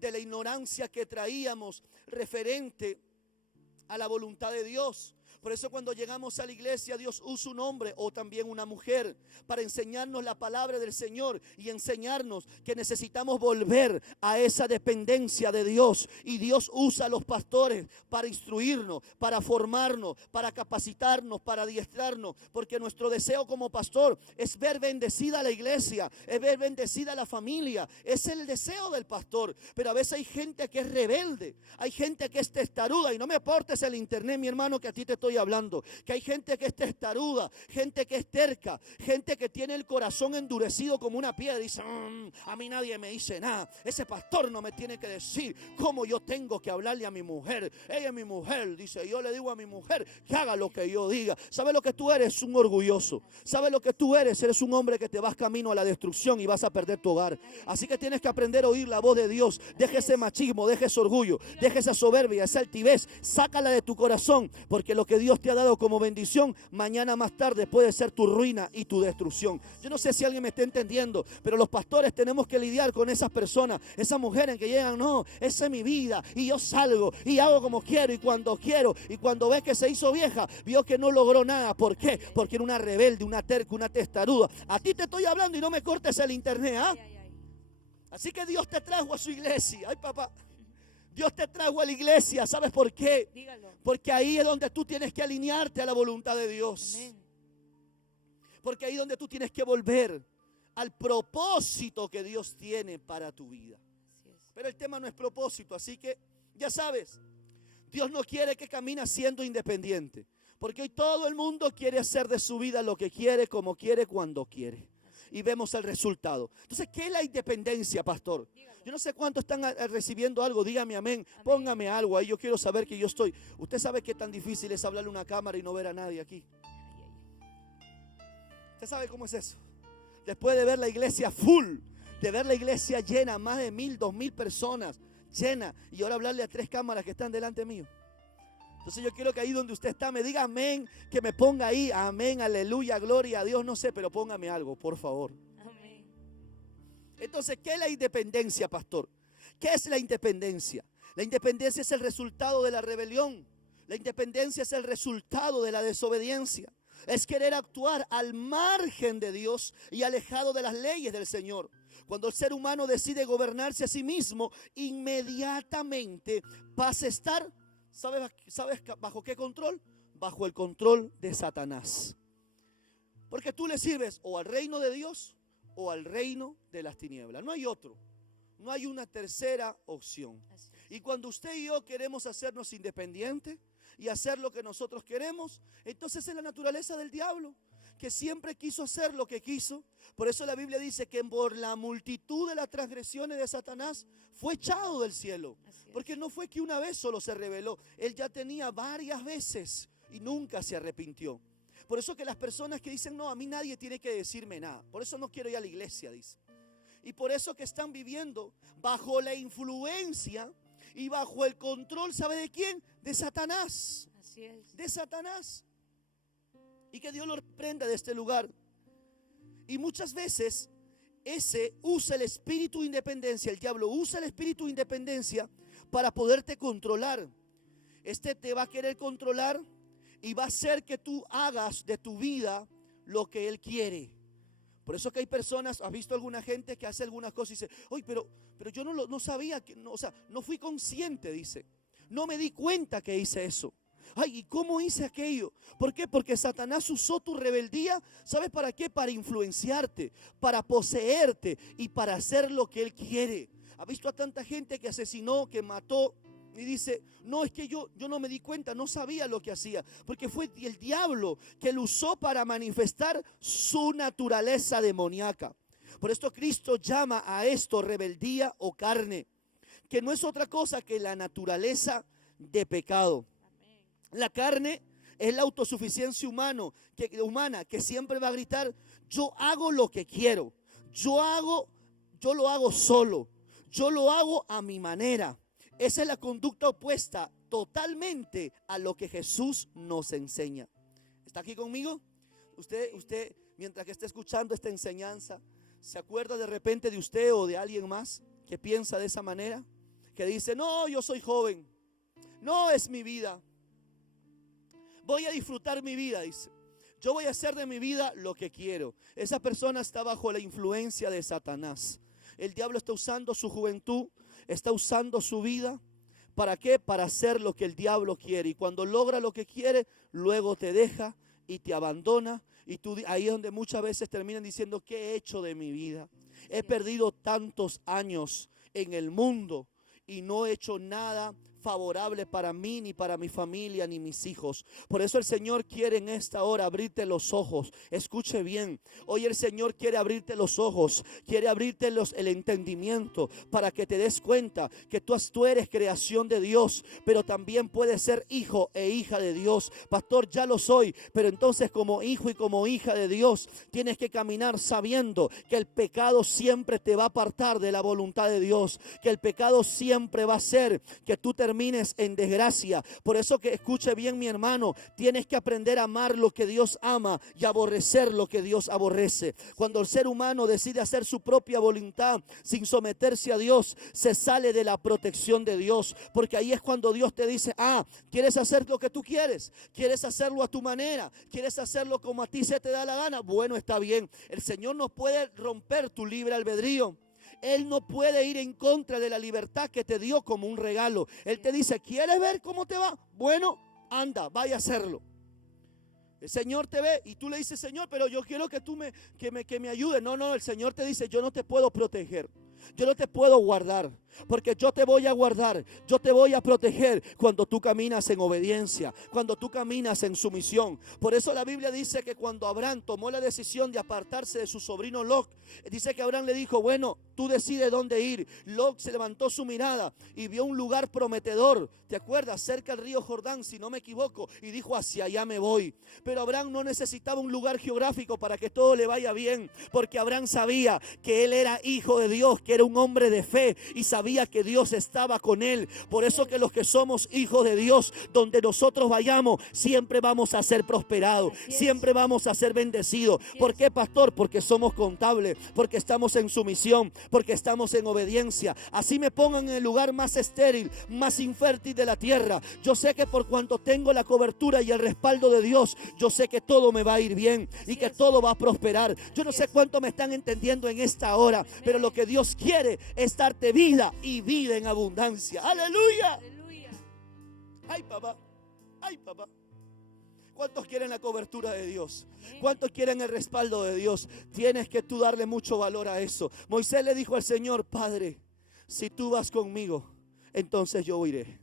de la ignorancia que traíamos referente a la voluntad de Dios. Por eso cuando llegamos a la iglesia, Dios usa un hombre o también una mujer para enseñarnos la palabra del Señor y enseñarnos que necesitamos volver a esa dependencia de Dios. Y Dios usa a los pastores para instruirnos, para formarnos, para capacitarnos, para adiestrarnos. Porque nuestro deseo como pastor es ver bendecida la iglesia, es ver bendecida la familia. Es el deseo del pastor. Pero a veces hay gente que es rebelde, hay gente que es testaruda. Y no me aportes el internet, mi hermano, que a ti te estoy hablando, que hay gente que es testaruda, gente que es terca, gente que tiene el corazón endurecido como una piedra y dice, a mí nadie me dice nada, ese pastor no me tiene que decir cómo yo tengo que hablarle a mi mujer, ella es mi mujer, dice, yo le digo a mi mujer que haga lo que yo diga. ¿Sabe lo que tú eres? Un orgulloso. ¿Sabe lo que tú eres? Eres un hombre que te vas camino a la destrucción y vas a perder tu hogar. Así que tienes que aprender a oír la voz de Dios. Deje ese machismo, deje ese orgullo, deje esa soberbia, esa altivez, sácala de tu corazón, porque lo que Dios te ha dado como bendición, mañana más tarde puede ser tu ruina y tu destrucción. Yo no sé si alguien me está entendiendo, pero los pastores tenemos que lidiar con esas personas, esas mujeres que llegan, no, esa es mi vida y yo salgo y hago como quiero y cuando ve que se hizo vieja, vio que no logró nada. ¿Por qué? Porque era una rebelde, una terca, una testaruda. A ti te estoy hablando y no me cortes el internet, ¿ah? Así que Dios te trajo a su iglesia. Ay, papá. Dios te trajo a la iglesia. ¿Sabes por qué? Dígalo. Porque ahí es donde tú tienes que alinearte a la voluntad de Dios. Amén. Porque ahí es donde tú tienes que volver al propósito que Dios tiene para tu vida. Así es. Pero el tema no es propósito, así que ya sabes, Dios no quiere que camines siendo independiente. Porque hoy todo el mundo quiere hacer de su vida lo que quiere, como quiere, cuando quiere. Y vemos el resultado. Entonces, ¿qué es la independencia, pastor? Yo no sé cuántos están recibiendo algo. Dígame amén. Póngame algo ahí. Yo quiero saber que yo estoy. Usted sabe qué tan difícil es hablarle a una cámara y no ver a nadie aquí. ¿Usted sabe cómo es eso? Después de ver la iglesia full, de ver la iglesia llena, más de 1000, 2000 personas llena, y ahora hablarle a 3 cámaras que están delante mío. Entonces yo quiero que ahí donde usted está me diga amén, que me ponga ahí amén, aleluya, gloria a Dios, no sé, pero póngame algo, por favor. Amén. Entonces, ¿qué es la independencia, pastor? ¿Qué es la independencia? La independencia es el resultado de la rebelión. La independencia es el resultado de la desobediencia. Es querer actuar al margen de Dios y alejado de las leyes del Señor. Cuando el ser humano decide gobernarse a sí mismo, inmediatamente pasa a estar, ¿sabes bajo qué control? Bajo el control de Satanás. Porque tú le sirves o al reino de Dios o al reino de las tinieblas. No hay otro. No hay una tercera opción. Y cuando usted y yo queremos hacernos independientes y hacer lo que nosotros queremos, entonces es la naturaleza del diablo, que siempre quiso hacer lo que quiso. Por eso la Biblia dice que por la multitud de las transgresiones de Satanás fue echado del cielo. Porque no fue que una vez solo se rebeló, él ya tenía varias veces y nunca se arrepintió. Por eso que las personas que dicen, no, a mí nadie tiene que decirme nada, por eso no quiero ir a la iglesia, dice. Y por eso que están viviendo bajo la influencia y bajo el control, ¿sabe de quién? De Satanás. Así es. De Satanás. Y que Dios lo reprenda de este lugar. Y muchas veces ese usa el espíritu de independencia, el diablo usa el espíritu de independencia para poderte controlar. Este te va a querer controlar y va a hacer que tú hagas de tu vida lo que él quiere. Por eso que hay personas, ¿has visto alguna gente que hace algunas cosas y dice, oye, pero yo no sabía, no fui consciente, dice. No me di cuenta que hice eso. Ay, ¿y cómo hice aquello? ¿Por qué? Porque Satanás usó tu rebeldía, ¿sabes para qué? Para influenciarte, para poseerte y para hacer lo que él quiere. ¿Ha visto a tanta gente que asesinó, que mató? Y dice, no, es que yo no me di cuenta, no sabía lo que hacía. Porque fue el diablo que lo usó para manifestar su naturaleza demoníaca. Por esto Cristo llama a esto rebeldía o carne, que no es otra cosa que la naturaleza de pecado. La carne es la autosuficiencia humana que siempre va a gritar: yo hago lo que quiero, yo lo hago solo, yo lo hago a mi manera. Esa es la conducta opuesta totalmente a lo que Jesús nos enseña. ¿Está aquí conmigo? Usted, mientras que está escuchando esta enseñanza, ¿se acuerda de repente de usted o de alguien más que piensa de esa manera? Que dice: no, yo soy joven, no es mi vida, voy a disfrutar mi vida, dice. Yo voy a hacer de mi vida lo que quiero. Esa persona está bajo la influencia de Satanás. El diablo está usando su juventud, está usando su vida. ¿Para qué? Para hacer lo que el diablo quiere. Y cuando logra lo que quiere, luego te deja y te abandona. Y tú, ahí es donde muchas veces terminan diciendo: ¿qué he hecho de mi vida? He perdido tantos años en el mundo y no he hecho nada favorable para mí, ni para mi familia, ni mis hijos. Por eso el Señor quiere en esta hora abrirte los ojos. Escuche bien, hoy el Señor quiere abrirte los ojos, quiere abrirte el entendimiento, para que te des cuenta que tú eres creación de Dios, pero también puedes ser hijo e hija de Dios. Pastor, ya lo soy, pero entonces como hijo y como hija de Dios tienes que caminar sabiendo que el pecado siempre te va a apartar de la voluntad de Dios, que el pecado siempre va a hacer que tú termines en desgracia. Por eso, que escuche bien, mi hermano, tienes que aprender a amar lo que Dios ama y aborrecer lo que Dios aborrece. Cuando el ser humano decide hacer su propia voluntad sin someterse a Dios, se sale de la protección de Dios, porque ahí es cuando Dios te dice: ¿quieres hacer lo que tú quieres? ¿Quieres hacerlo a tu manera? ¿Quieres hacerlo como a ti se te da la gana? Bueno, está bien. El Señor no puede romper tu libre albedrío. Él no puede ir en contra de la libertad que te dio como un regalo. Él te dice: ¿quieres ver cómo te va? Bueno, anda, vaya a hacerlo. El Señor te ve y tú le dices: Señor, pero yo quiero que tú que me ayudes. No, el Señor te dice: yo no te puedo proteger, yo no te puedo guardar, porque yo te voy a guardar, yo te voy a proteger cuando tú caminas en obediencia, cuando tú caminas en sumisión. Por eso la Biblia dice que cuando Abraham tomó la decisión de apartarse de su sobrino Lot, dice que Abraham le dijo: bueno, tú decides dónde ir. Lot se levantó su mirada y vio un lugar prometedor, ¿te acuerdas? Cerca del río Jordán, si no me equivoco, y dijo: hacia allá me voy. Pero Abraham no necesitaba un lugar geográfico para que todo le vaya bien, porque Abraham sabía que él era hijo de Dios, que era un hombre de fe, y sabía que Dios estaba con él. Por eso que los que somos hijos de Dios, donde nosotros vayamos, siempre vamos a ser prosperados, siempre vamos a ser bendecidos. ¿Por qué, pastor? Porque somos contables, porque estamos en sumisión, porque estamos en obediencia. Así me pongan en el lugar más estéril, más infértil de la tierra, yo sé que por cuanto tengo la cobertura y el respaldo de Dios, yo sé que todo me va a ir bien y que todo va a prosperar. Yo no sé cuánto me están entendiendo en esta hora, pero lo que Dios quiere es darte vida y vida en abundancia. ¡Aleluya! ¡Ay, papá! ¡Ay, papá! ¿Cuántos quieren la cobertura de Dios? ¿Cuántos quieren el respaldo de Dios? Tienes que tú darle mucho valor a eso. Moisés le dijo al Señor: Padre, si tú vas conmigo, entonces yo iré.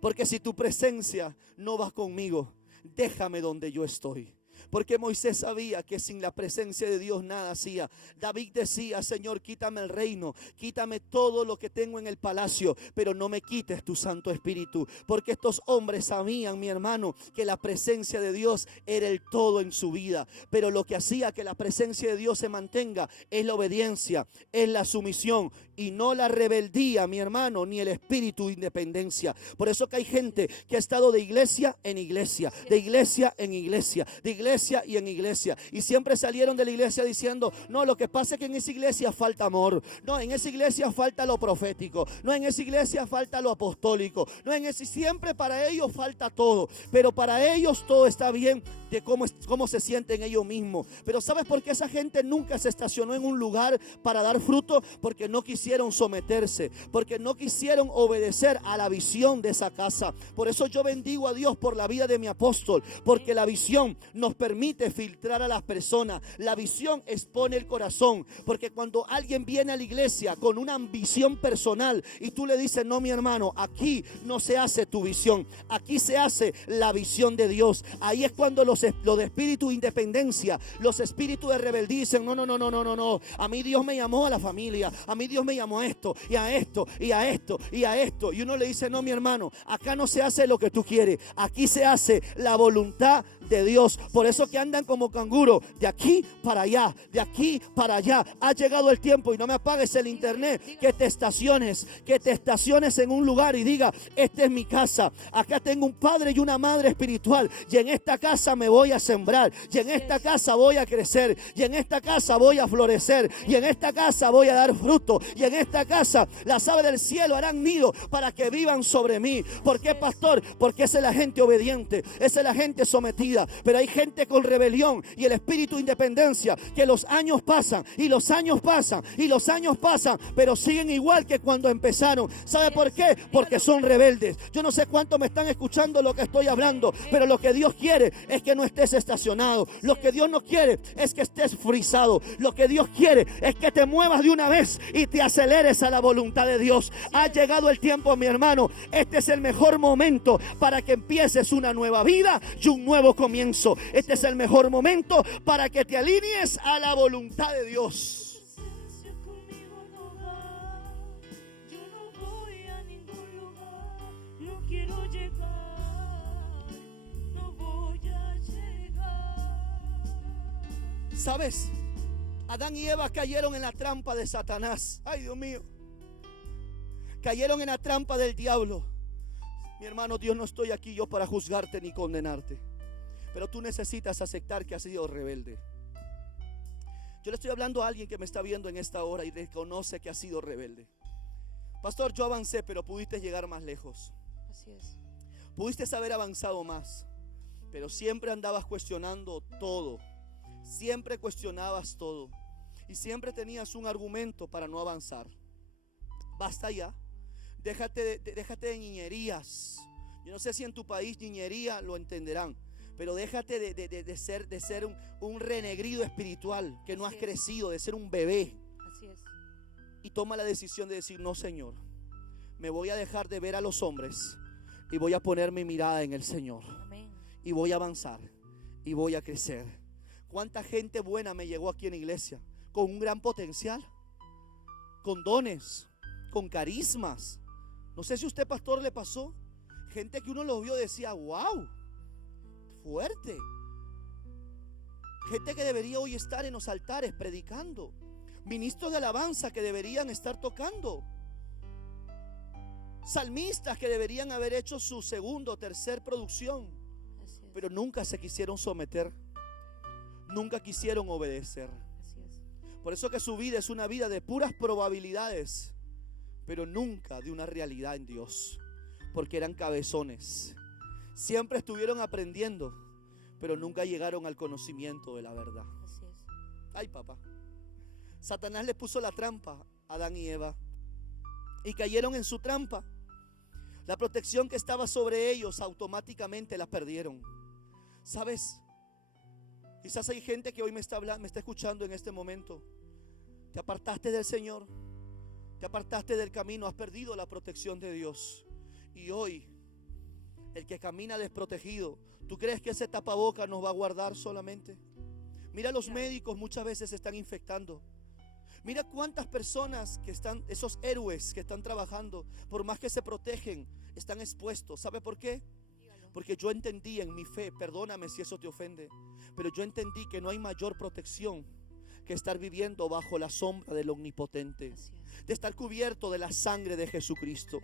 Porque si tu presencia no va conmigo, déjame donde yo estoy. Porque Moisés sabía que sin la presencia de Dios nada hacía. David decía: Señor, quítame el reino, quítame todo lo que tengo en el palacio, pero no me quites tu Santo Espíritu. Porque estos hombres sabían, mi hermano, que la presencia de Dios era el todo en su vida. Pero lo que hacía que la presencia de Dios se mantenga es la obediencia, es la sumisión, y no la rebeldía, mi hermano, ni el espíritu de independencia. Por eso que hay gente que ha estado de iglesia en iglesia, de iglesia en iglesia, de iglesia y en iglesia, y siempre salieron de la iglesia diciendo: no, lo que pasa es que en esa iglesia falta amor, no, en esa iglesia falta lo profético, no, en esa iglesia falta lo apostólico, no, en ese, siempre para ellos falta todo, pero para ellos todo está bien de cómo se sienten ellos mismos. Pero ¿sabes por qué esa gente nunca se estacionó en un lugar para dar fruto? Porque no quisieron someterse, porque no quisieron obedecer a la visión de esa casa. Por eso yo bendigo a Dios por la vida de mi apóstol, porque la visión nos permite filtrar a las personas. La visión expone el corazón, porque cuando alguien viene a la iglesia con una ambición personal y tú le dices: no, mi hermano, aquí no se hace tu visión, aquí se hace la visión de Dios. Ahí es cuando los de espíritu de independencia, los espíritus de rebeldía dicen: no, a mí Dios me llamó a la familia, a mí Dios me llamó a esto y a esto y a esto y a esto. Y uno le dice: no, mi hermano, acá no se hace lo que tú quieres, aquí se hace la voluntad de Dios. Por eso que andan como canguro, de aquí para allá, de aquí para allá. Ha llegado el tiempo, y no me apagues el internet, que te estaciones en un lugar y diga: esta es mi casa, acá tengo un padre y una madre espiritual, y en esta casa me voy a sembrar, y en esta casa voy a crecer, y en esta casa voy a florecer, y en esta casa voy a dar fruto, y en esta casa las aves del cielo harán nido para que vivan sobre mí. ¿Por qué, pastor? Porque esa es la gente obediente, esa es la gente sometida. Pero hay gente con rebelión y el espíritu de independencia, que los años pasan y los años pasan y los años pasan, pero siguen igual que cuando empezaron. ¿Sabe por qué? Porque son rebeldes. Yo no sé cuánto me están escuchando lo que estoy hablando, pero lo que Dios quiere es que no estés estacionado. Lo que Dios no quiere es que estés frisado. Lo que Dios quiere es que te muevas de una vez y te aceleres a la voluntad de Dios. Ha llegado el tiempo, mi hermano. Este es el mejor momento para que empieces una nueva vida y un nuevo comienzo. Este es el mejor momento para que te alinees a la voluntad de Dios. Conmigo no va, yo no voy a ningún lugar, no quiero llegar, no voy a llegar. ¿Sabes? Adán y Eva cayeron en la trampa de Satanás. Ay, Dios mío. Cayeron en la trampa del diablo. Mi hermano, Dios, no estoy aquí yo para juzgarte ni condenarte, pero tú necesitas aceptar que has sido rebelde. Yo le estoy hablando a alguien que me está viendo en esta hora y reconoce que ha sido rebelde. Pastor, yo avancé, pero pudiste llegar más lejos. Así es. Pudiste haber avanzado más, pero siempre andabas cuestionando todo. Siempre cuestionabas todo. Y siempre tenías un argumento para no avanzar. Basta ya. Déjate de niñerías. Yo no sé si en tu país niñería lo entenderán, pero déjate de ser un renegrido espiritual, que no has crecido, de ser un bebé. Así es. Y toma la decisión de decir: no, Señor, me voy a dejar de ver a los hombres y voy a poner mi mirada en el Señor. Amén. Y voy a avanzar y voy a crecer. ¿Cuánta gente buena me llegó aquí en la iglesia? Con un gran potencial, con dones, con carismas. No sé si a usted, pastor, le pasó. Gente que uno los vio y decía: wow, fuerte. Gente que debería hoy estar en los altares predicando. Ministros de alabanza que deberían estar tocando. Salmistas que deberían haber hecho su segundo o tercer producción. Así es. Pero nunca se quisieron someter. Nunca quisieron obedecer. Así es. Por eso que su vida es una vida de puras probabilidades, pero nunca de una realidad en Dios. Porque eran cabezones. Siempre estuvieron aprendiendo, pero nunca llegaron al conocimiento de la verdad. Así es. Ay, papá. Satanás les puso la trampa a Adán y Eva y cayeron en su trampa. La protección que estaba sobre ellos automáticamente la perdieron. ¿Sabes? Quizás hay gente que hoy me está escuchando en este momento. Te apartaste del Señor, te apartaste del camino, has perdido la protección de Dios. Y hoy, el que camina desprotegido, ¿tú crees que ese tapaboca nos va a guardar solamente? Mira, los médicos muchas veces se están infectando. Mira cuántas personas que están, esos héroes que están trabajando, por más que se protegen, están expuestos. ¿Sabe por qué? Porque yo entendí en mi fe, perdóname si eso te ofende, pero yo entendí que no hay mayor protección que estar viviendo bajo la sombra del Omnipotente, de estar cubierto de la sangre de Jesucristo.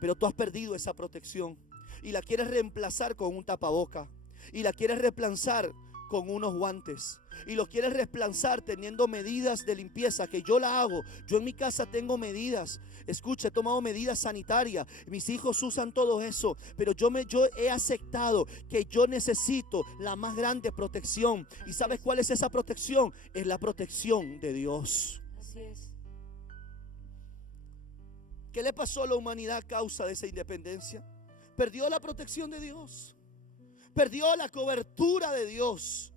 Pero tú has perdido esa protección y la quieres reemplazar con un tapaboca, y la quieres reemplazar con unos guantes, y lo quieres reemplazar teniendo medidas de limpieza, que yo la hago. Yo en mi casa tengo medidas. Escucha, he tomado medidas sanitarias. Mis hijos usan todo eso, pero yo he aceptado que yo necesito la más grande protección. ¿Y sabes cuál es esa protección? Es la protección de Dios. Así es. ¿Qué le pasó a la humanidad a causa de esa independencia? Perdió la protección de Dios. Perdió la cobertura de Dios.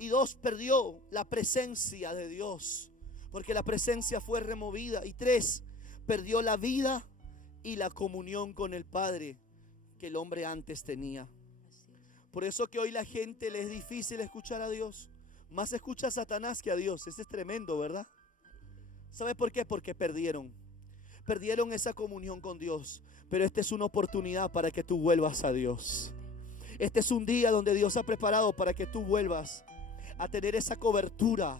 Y dos, perdió la presencia de Dios, porque la presencia fue removida. Y tres, perdió la vida y la comunión con el Padre que el hombre antes tenía. Así es. Por eso que hoy la gente le es difícil escuchar a Dios. Más escucha a Satanás que a Dios. Eso es tremendo, ¿verdad? ¿Sabe por qué? Porque perdieron esa comunión con Dios. Pero esta es una oportunidad para que tú vuelvas a Dios. Este es un día donde Dios ha preparado para que tú vuelvas a tener esa cobertura,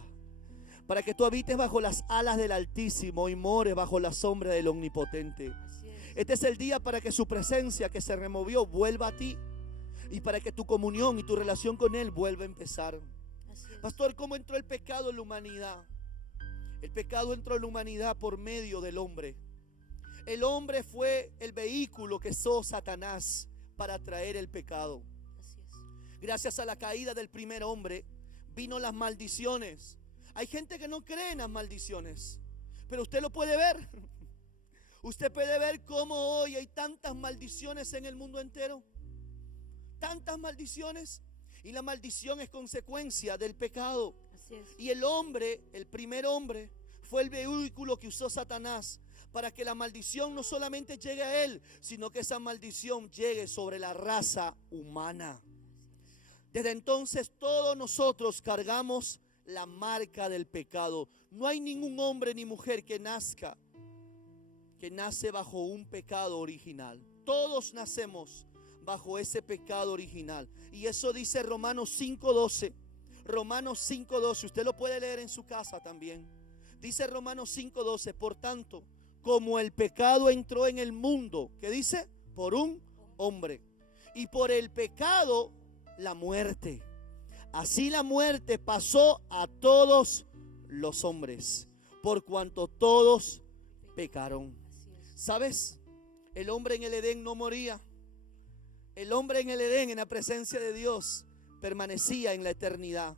para que tú habites bajo las alas del Altísimo y mores bajo la sombra del Omnipotente. Así es. Este es el día para que su presencia que se removió vuelva a ti, y para que tu comunión y tu relación con Él vuelva a empezar. Así es. Pastor, ¿cómo entró el pecado en la humanidad? El pecado entró en la humanidad por medio del hombre. El hombre fue el vehículo que usó Satanás para traer el pecado. Así es. Gracias a la caída del primer hombre vino las maldiciones. Hay gente que no cree en las maldiciones, pero usted lo puede ver. Usted puede ver cómo hoy hay tantas maldiciones en el mundo entero. Tantas maldiciones. Y la maldición es consecuencia del pecado. Así es. Y el hombre, el primer hombre, fue el vehículo que usó Satanás para que la maldición no solamente llegue a él, sino que esa maldición llegue sobre la raza humana. Desde entonces todos nosotros cargamos la marca del pecado. No hay ningún hombre ni mujer que nace bajo un pecado original. Todos nacemos bajo ese pecado original. Y eso dice Romanos 5:12. Romanos 5:12, usted lo puede leer en su casa también. Dice Romanos 5:12, por tanto, como el pecado entró en el mundo, ¿qué dice? Por un hombre. Y por el pecado, la muerte. Así la muerte pasó a todos los hombres, por cuanto todos pecaron. Así es. ¿Sabes? El hombre en el Edén no moría. El hombre en el Edén, en la presencia de Dios, permanecía en la eternidad,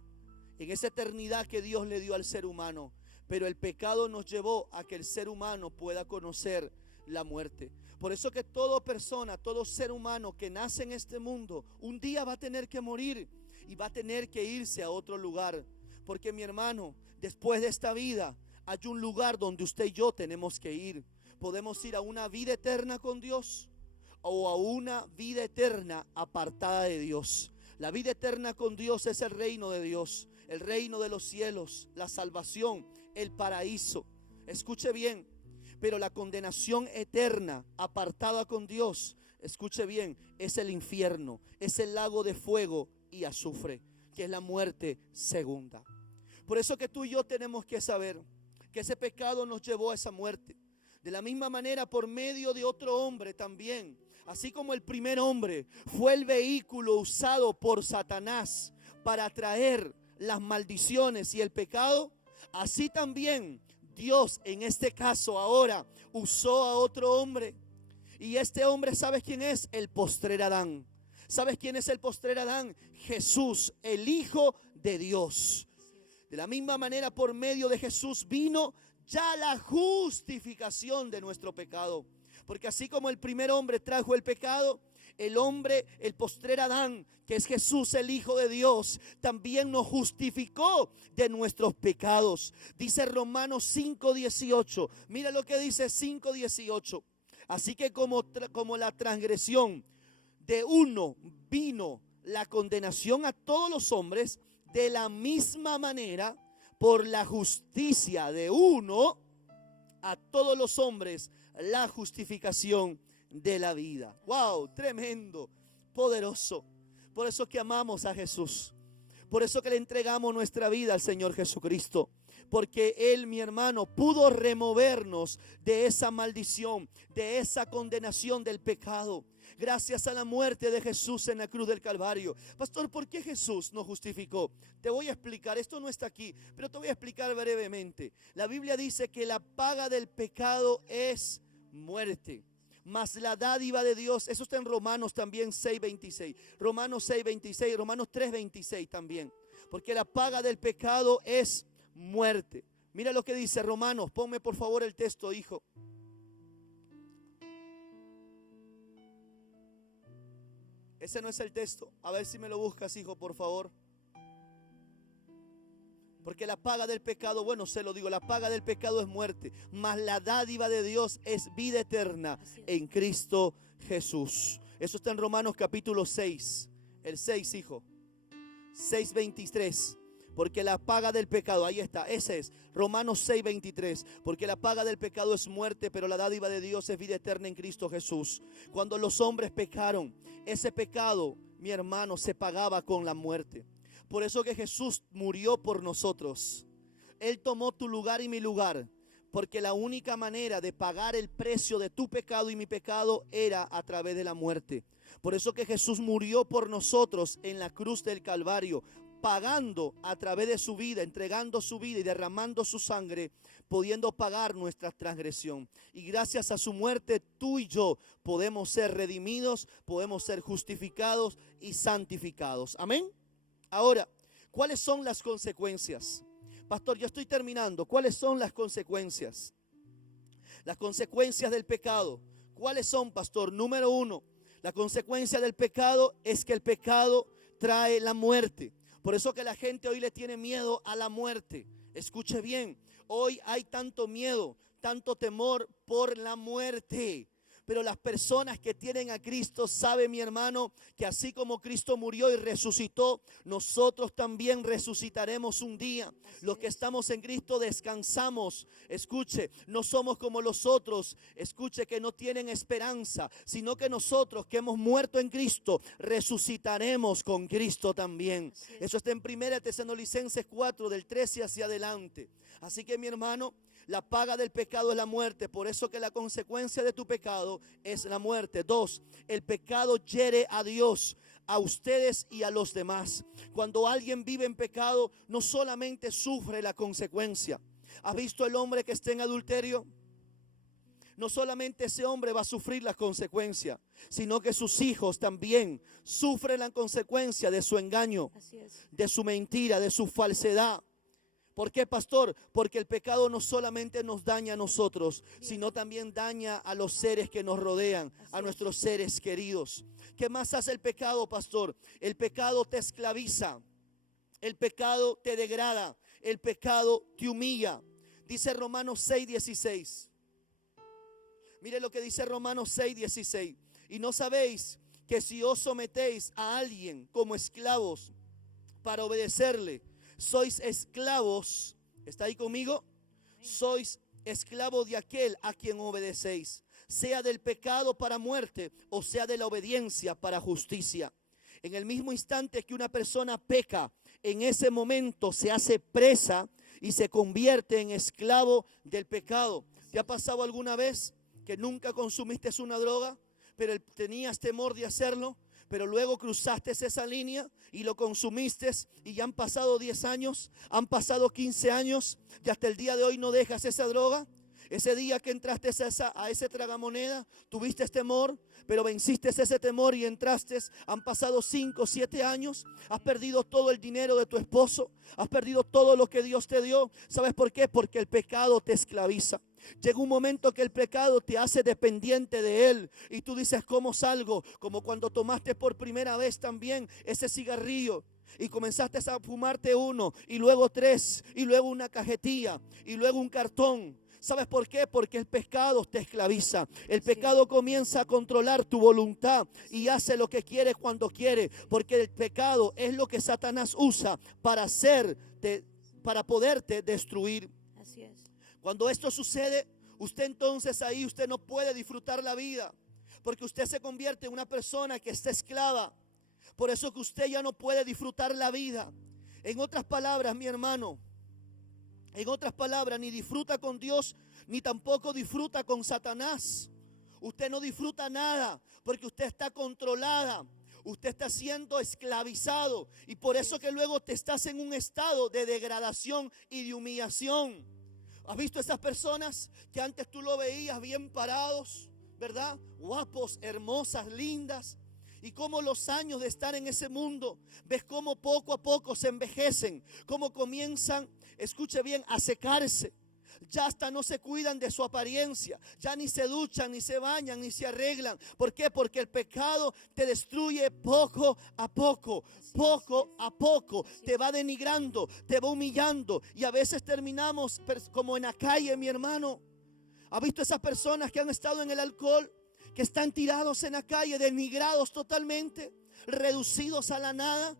en esa eternidad que Dios le dio al ser humano. Pero el pecado nos llevó a que el ser humano pueda conocer la muerte. Por eso que toda persona, todo ser humano que nace en este mundo, un día va a tener que morir y va a tener que irse a otro lugar. Porque mi hermano, después de esta vida hay un lugar donde usted y yo tenemos que ir. Podemos ir a una vida eterna con Dios o a una vida eterna apartada de Dios. La vida eterna con Dios es el reino de Dios, el reino de los cielos, la salvación, el paraíso. Escuche bien, pero la condenación eterna apartada con Dios, escuche bien, es el infierno, es el lago de fuego y azufre, que es la muerte segunda. Por eso que tú y yo tenemos que saber que ese pecado nos llevó a esa muerte. De la misma manera, por medio de otro hombre también, así como el primer hombre fue el vehículo usado por Satanás para traer las maldiciones y el pecado, así también Dios en este caso ahora usó a otro hombre. Y este hombre, ¿sabes quién es? El postrer Adán. ¿Sabes quién es el postrer Adán? Jesús, el Hijo de Dios. De la misma manera, por medio de Jesús vino ya la justificación de nuestro pecado. Porque así como el primer hombre trajo el pecado, el hombre, el postrer Adán, que es Jesús, el Hijo de Dios, también nos justificó de nuestros pecados. Dice Romanos 5:18. Mira lo que dice 5:18. Así que como la transgresión de uno vino la condenación a todos los hombres, de la misma manera, por la justicia de uno, a todos los hombres, la justificación de la vida. Wow, tremendo, poderoso. Por eso que amamos a Jesús. Por eso que le entregamos nuestra vida al Señor Jesucristo. Porque Él, mi hermano, pudo removernos de esa maldición, de esa condenación del pecado. Gracias a la muerte de Jesús en la cruz del Calvario. Pastor, ¿por qué Jesús nos justificó? Te voy a explicar, esto no está aquí, pero te voy a explicar brevemente. La Biblia dice que la paga del pecado es muerte, mas la dádiva de Dios, eso está en Romanos también 6:26, Romanos 6:26, Romanos 3:26 también, porque la paga del pecado es muerte. Mira lo que dice Romanos, ponme por favor el texto, hijo. Ese no es el texto, a ver si me lo buscas, hijo, por favor. Porque la paga del pecado, bueno, se lo digo, la paga del pecado es muerte, mas la dádiva de Dios es vida eterna en Cristo Jesús. Eso está en Romanos capítulo 6, el 6, hijo, 6:23. Porque la paga del pecado, ahí está, ese es, Romanos 6:23. Porque la paga del pecado es muerte, pero la dádiva de Dios es vida eterna en Cristo Jesús. Cuando los hombres pecaron, ese pecado, mi hermano, se pagaba con la muerte. Por eso que Jesús murió por nosotros. Él tomó tu lugar y mi lugar. Porque la única manera de pagar el precio de tu pecado y mi pecado era a través de la muerte. Por eso que Jesús murió por nosotros en la cruz del Calvario, pagando a través de su vida, entregando su vida y derramando su sangre, pudiendo pagar nuestra transgresión. Y gracias a su muerte, tú y yo podemos ser redimidos, podemos ser justificados y santificados. Amén. Ahora, ¿cuáles son las consecuencias? Pastor, yo estoy terminando. ¿Cuáles son las consecuencias? Las consecuencias del pecado. ¿Cuáles son, pastor? Número 1, la consecuencia del pecado es que el pecado trae la muerte. Por eso que la gente hoy le tiene miedo a la muerte. Escuche bien, hoy hay tanto miedo, tanto temor por la muerte. Pero las personas que tienen a Cristo saben, mi hermano, que así como Cristo murió y resucitó, nosotros también resucitaremos un día. Los que estamos en Cristo descansamos. Escuche, no somos como los otros, escuche, que no tienen esperanza, sino que nosotros que hemos muerto en Cristo, resucitaremos con Cristo también. Eso está en 1 Tesalonicenses 4, del 13 hacia adelante. Así que, mi hermano, la paga del pecado es la muerte. Por eso que la consecuencia de tu pecado es la muerte. 2, el pecado hiere a Dios, a ustedes y a los demás. Cuando alguien vive en pecado, no solamente sufre la consecuencia. ¿Has visto el hombre que está en adulterio? No solamente ese hombre va a sufrir la consecuencia, sino que sus hijos también sufren la consecuencia de su engaño, de su mentira, de su falsedad. ¿Por qué, pastor? Porque el pecado no solamente nos daña a nosotros, sino también daña a los seres que nos rodean, a nuestros seres queridos. ¿Qué más hace el pecado, pastor? El pecado te esclaviza, el pecado te degrada, el pecado te humilla. Dice Romanos 6:16. Mire lo que dice Romanos 6:16. Y no sabéis que si os sometéis a alguien como esclavos para obedecerle, sois esclavos, ¿está ahí conmigo? Sois esclavos de aquel a quien obedecéis, sea del pecado para muerte o sea de la obediencia para justicia. En el mismo instante que una persona peca, en ese momento se hace presa y se convierte en esclavo del pecado. ¿Te ha pasado alguna vez que nunca consumiste una droga, pero tenías temor de hacerlo? Pero luego cruzaste esa línea y lo consumiste y ya han pasado 10 años, han pasado 15 años y hasta el día de hoy no dejas esa droga. Ese día que entraste a ese tragamoneda, tuviste temor, pero venciste ese temor y entraste. Han pasado 5, 7 años, has perdido todo el dinero de tu esposo, has perdido todo lo que Dios te dio. ¿Sabes por qué? Porque el pecado te esclaviza. Llega un momento que el pecado te hace dependiente de él y tú dices, ¿cómo salgo? Como cuando tomaste por primera vez también ese cigarrillo y comenzaste a fumarte uno y luego 3 y luego una cajetilla y luego un cartón. ¿Sabes por qué? Porque el pecado te esclaviza. El pecado comienza a controlar tu voluntad y hace lo que quiere cuando quiere. Porque el pecado es lo que Satanás usa para poderte destruir. Así es. Cuando esto sucede, usted entonces ahí usted no puede disfrutar la vida. Porque usted se convierte en una persona que está esclava. Por eso que usted ya no puede disfrutar la vida. En otras palabras, mi hermano, en otras palabras, ni disfruta con Dios, ni tampoco disfruta con Satanás. Usted no disfruta nada, porque usted está controlada. Usted está siendo esclavizado. Y por eso que luego te estás en un estado de degradación y de humillación. ¿Has visto esas personas que antes tú lo veías bien parados, verdad? Guapos, hermosas, lindas. Y cómo los años de estar en ese mundo, ves cómo poco a poco se envejecen, cómo comienzan, escuche bien, a secarse. ya hasta no se cuidan de su apariencia, ya ni se duchan, ni se bañan, ni se arreglan. ¿Por qué? Porque el pecado te destruye poco a poco, poco a poco, te va denigrando, te va humillando, y a veces terminamos como en la calle, mi hermano. ¿Ha visto esas personas que han estado en el alcohol, que están tirados en la calle, denigrados totalmente, reducidos a la nada?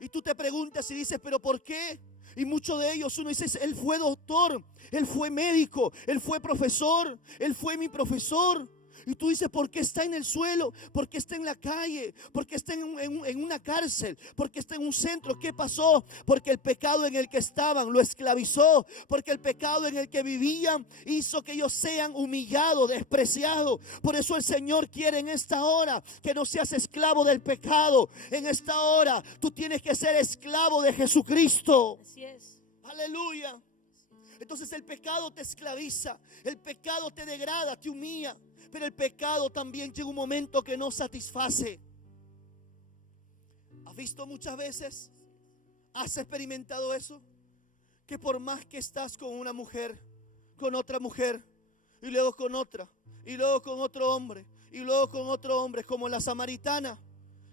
Y tú te preguntas y dices, ¿pero por qué? Y muchos de ellos, uno dice, él fue doctor, él fue médico, él fue profesor, él fue mi profesor. Y tú dices, ¿por qué está en el suelo? ¿Por qué está en la calle? ¿Por qué está en una cárcel? ¿Por qué está en un centro? ¿Qué pasó? Porque el pecado en el que estaban lo esclavizó. Porque el pecado en el que vivían hizo que ellos sean humillados, despreciados. Por eso el Señor quiere en esta hora que no seas esclavo del pecado. En esta hora tú tienes que ser esclavo de Jesucristo. Así es. Aleluya. Entonces el pecado te esclaviza, el pecado te degrada, te humilla. Pero el pecado también llega un momento que no satisface. ¿Has visto muchas veces? ¿Has experimentado eso? Que por más que estás con una mujer, con otra mujer, y luego con otra, y luego con otro hombre, y luego con otro hombre, como la samaritana,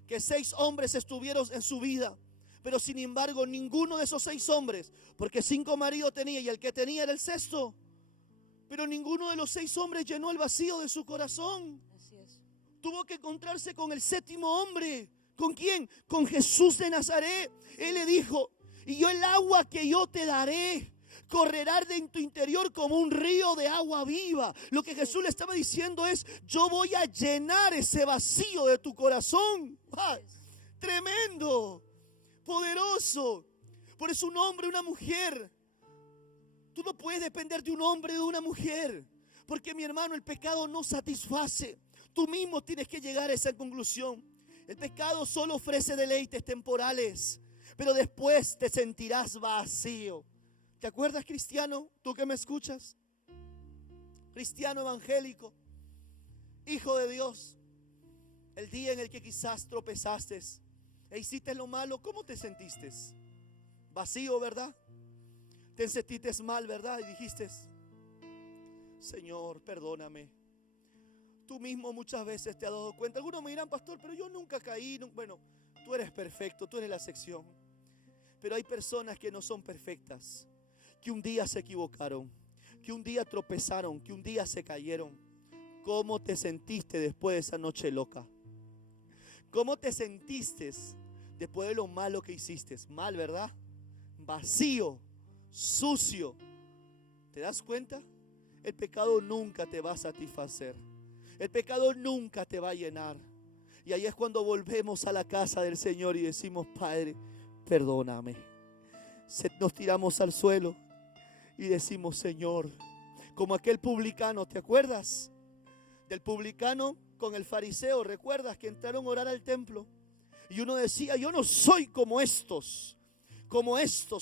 que 6 hombres estuvieron en su vida, pero sin embargo ninguno de esos 6 hombres, porque 5 maridos tenía y el que tenía era el sexto, pero ninguno de los 6 hombres llenó el vacío de su corazón. Así es. Tuvo que encontrarse con el 7º hombre. ¿Con quién? Con Jesús de Nazaret. Él le dijo, y yo el agua que yo te daré correrá de en tu interior como un río de agua viva. Lo que Jesús le estaba diciendo es, yo voy a llenar ese vacío de tu corazón. ¡Ah! Tremendo, poderoso. Por eso un hombre, una mujer, tú no puedes depender de un hombre, de una mujer, porque mi hermano, el pecado no satisface. Tú mismo tienes que llegar a esa conclusión. El pecado solo ofrece deleites temporales, pero después te sentirás vacío. ¿Te acuerdas, cristiano? Tú que me escuchas, cristiano evangélico, hijo de Dios, el día en el que quizás tropezaste e hiciste lo malo, ¿cómo te sentiste? Vacío, ¿verdad? Te sentiste mal, ¿verdad? Y dijiste, Señor, perdóname. Tú mismo muchas veces te has dado cuenta. Algunos me dirán, pastor, pero yo nunca caí. Bueno, tú eres perfecto, tú eres la excepción. Pero hay personas que no son perfectas, que un día se equivocaron, que un día tropezaron, que un día se cayeron. ¿Cómo te sentiste después de esa noche loca? ¿Cómo te sentiste después de lo malo que hiciste? Mal, ¿verdad? Vacío, sucio. ¿Te das cuenta? El pecado nunca te va a satisfacer. El pecado nunca te va a llenar. Y ahí es cuando volvemos a la casa del Señor y decimos, Padre, perdóname. Nos tiramos al suelo y decimos, Señor, como aquel publicano, ¿te acuerdas? Del publicano con el fariseo, ¿recuerdas? Que entraron a orar al templo y uno decía, yo no soy como estos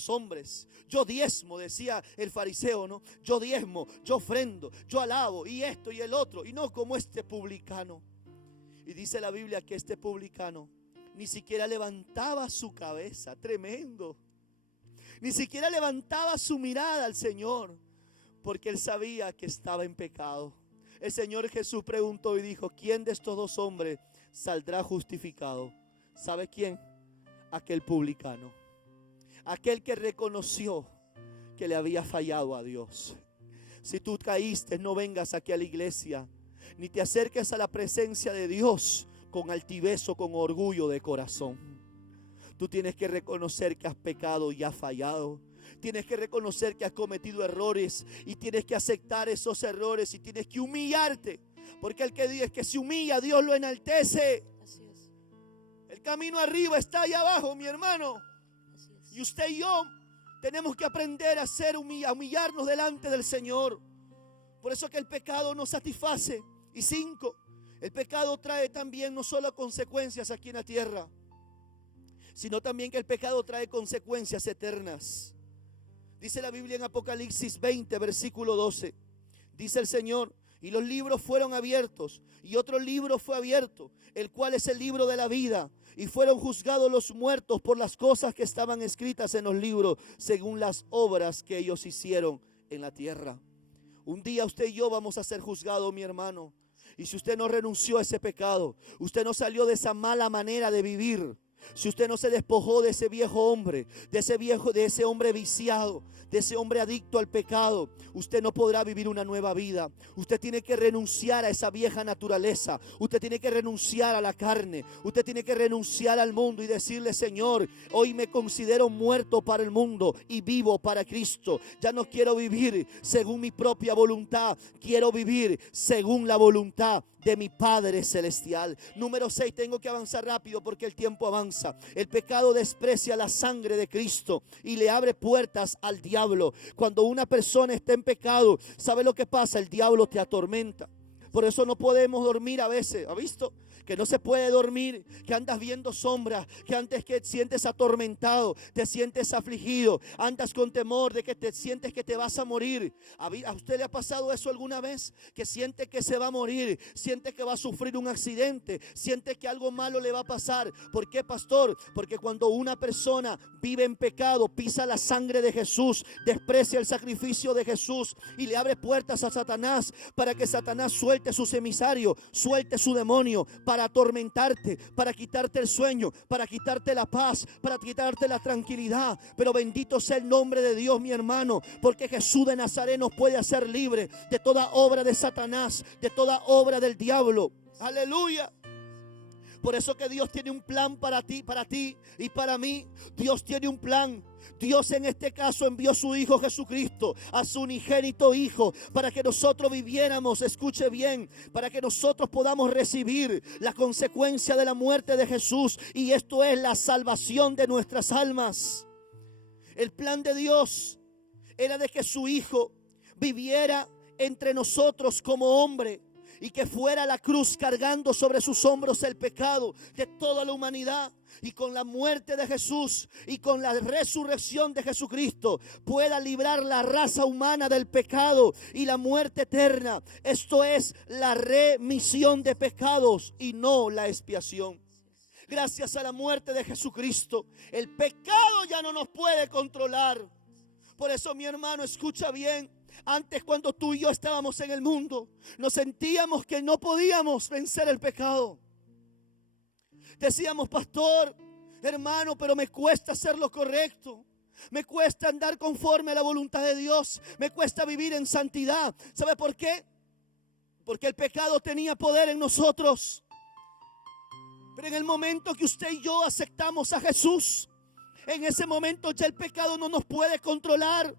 hombres. Yo diezmo, decía el fariseo, ¿no? Yo diezmo, yo ofrendo, yo alabo y esto y el otro, y no como este publicano. Y dice la Biblia que este publicano ni siquiera levantaba su cabeza. Tremendo. Ni siquiera levantaba su mirada al Señor, porque él sabía que estaba en pecado. El Señor Jesús preguntó y dijo, ¿quién de estos 2 hombres saldrá justificado? ¿Sabe quién? Aquel publicano. Aquel que reconoció que le había fallado a Dios. Si tú caíste, no vengas aquí a la iglesia, ni te acerques a la presencia de Dios con altivez o con orgullo de corazón. Tú tienes que reconocer que has pecado y has fallado. Tienes que reconocer que has cometido errores y tienes que aceptar esos errores y tienes que humillarte. Porque el que dice que se humilla, Dios lo enaltece. Así es. El camino arriba está allá abajo, mi hermano. Así es. Y usted y yo tenemos que aprender a humillarnos delante del Señor. Por eso que el pecado nos satisface. Y 5, el pecado trae también no solo consecuencias aquí en la tierra, sino también que el pecado trae consecuencias eternas. Dice la Biblia en Apocalipsis 20, versículo 12. Dice el Señor, y los libros fueron abiertos, y otro libro fue abierto, el cual es el libro de la vida. Y fueron juzgados los muertos por las cosas que estaban escritas en los libros, según las obras que ellos hicieron en la tierra. Un día usted y yo vamos a ser juzgados, mi hermano. Y si usted no renunció a ese pecado, usted no salió de esa mala manera de vivir, si usted no se despojó de ese viejo hombre, de ese hombre viciado, de ese hombre adicto al pecado, usted no podrá vivir una nueva vida. Usted tiene que renunciar a esa vieja naturaleza. Usted tiene que renunciar a la carne. Usted tiene que renunciar al mundo y decirle: Señor, hoy me considero muerto para el mundo y vivo para Cristo. Ya no quiero vivir según mi propia voluntad. Quiero vivir según la voluntad de mi Padre Celestial. Número 6, tengo que avanzar rápido porque el tiempo avanza. El pecado desprecia la sangre de Cristo y le abre puertas al diablo. Cuando una persona está en pecado, ¿sabe lo que pasa? El diablo te atormenta. Por eso no podemos dormir a veces. ¿Ha visto? Que no se puede dormir, que andas viendo sombras, que antes que sientes atormentado, te sientes afligido, andas con temor de que te sientes que te vas a morir. ¿A usted le ha pasado eso alguna vez? Que siente que se va a morir, siente que va a sufrir un accidente, siente que algo malo le va a pasar. ¿Por qué, pastor? Porque cuando una persona vive en pecado, pisa la sangre de Jesús, desprecia el sacrificio de Jesús y le abre puertas a Satanás para que Satanás suelte sus emisarios, suelte su demonio, para atormentarte, para quitarte el sueño, para quitarte la paz, para quitarte la tranquilidad. Pero bendito sea el nombre de Dios, mi hermano, porque Jesús de Nazaret nos puede hacer libre de toda obra de Satanás, de toda obra del diablo. Aleluya. Por eso que Dios tiene un plan para ti y para mí. Dios tiene un plan. Dios en este caso envió a su Hijo Jesucristo, a su unigénito Hijo, para que nosotros viviéramos, escuche bien, para que nosotros podamos recibir la consecuencia de la muerte de Jesús. Y esto es la salvación de nuestras almas. El plan de Dios era de que su Hijo viviera entre nosotros como hombre y que fuera a la cruz cargando sobre sus hombros el pecado de toda la humanidad. Y con la muerte de Jesús y con la resurrección de Jesucristo pueda librar la raza humana del pecado y la muerte eterna. Esto es la remisión de pecados y no la expiación. Gracias a la muerte de Jesucristo, el pecado ya no nos puede controlar. Por eso, mi hermano, escucha bien. Antes, cuando tú y yo estábamos en el mundo, nos sentíamos que no podíamos vencer el pecado. Decíamos: pastor, hermano, pero me cuesta hacer lo correcto. Me cuesta andar conforme a la voluntad de Dios. Me cuesta vivir en santidad. ¿Sabe por qué? Porque el pecado tenía poder en nosotros. Pero en el momento que usted y yo aceptamos a Jesús, en ese momento ya el pecado no nos puede controlar.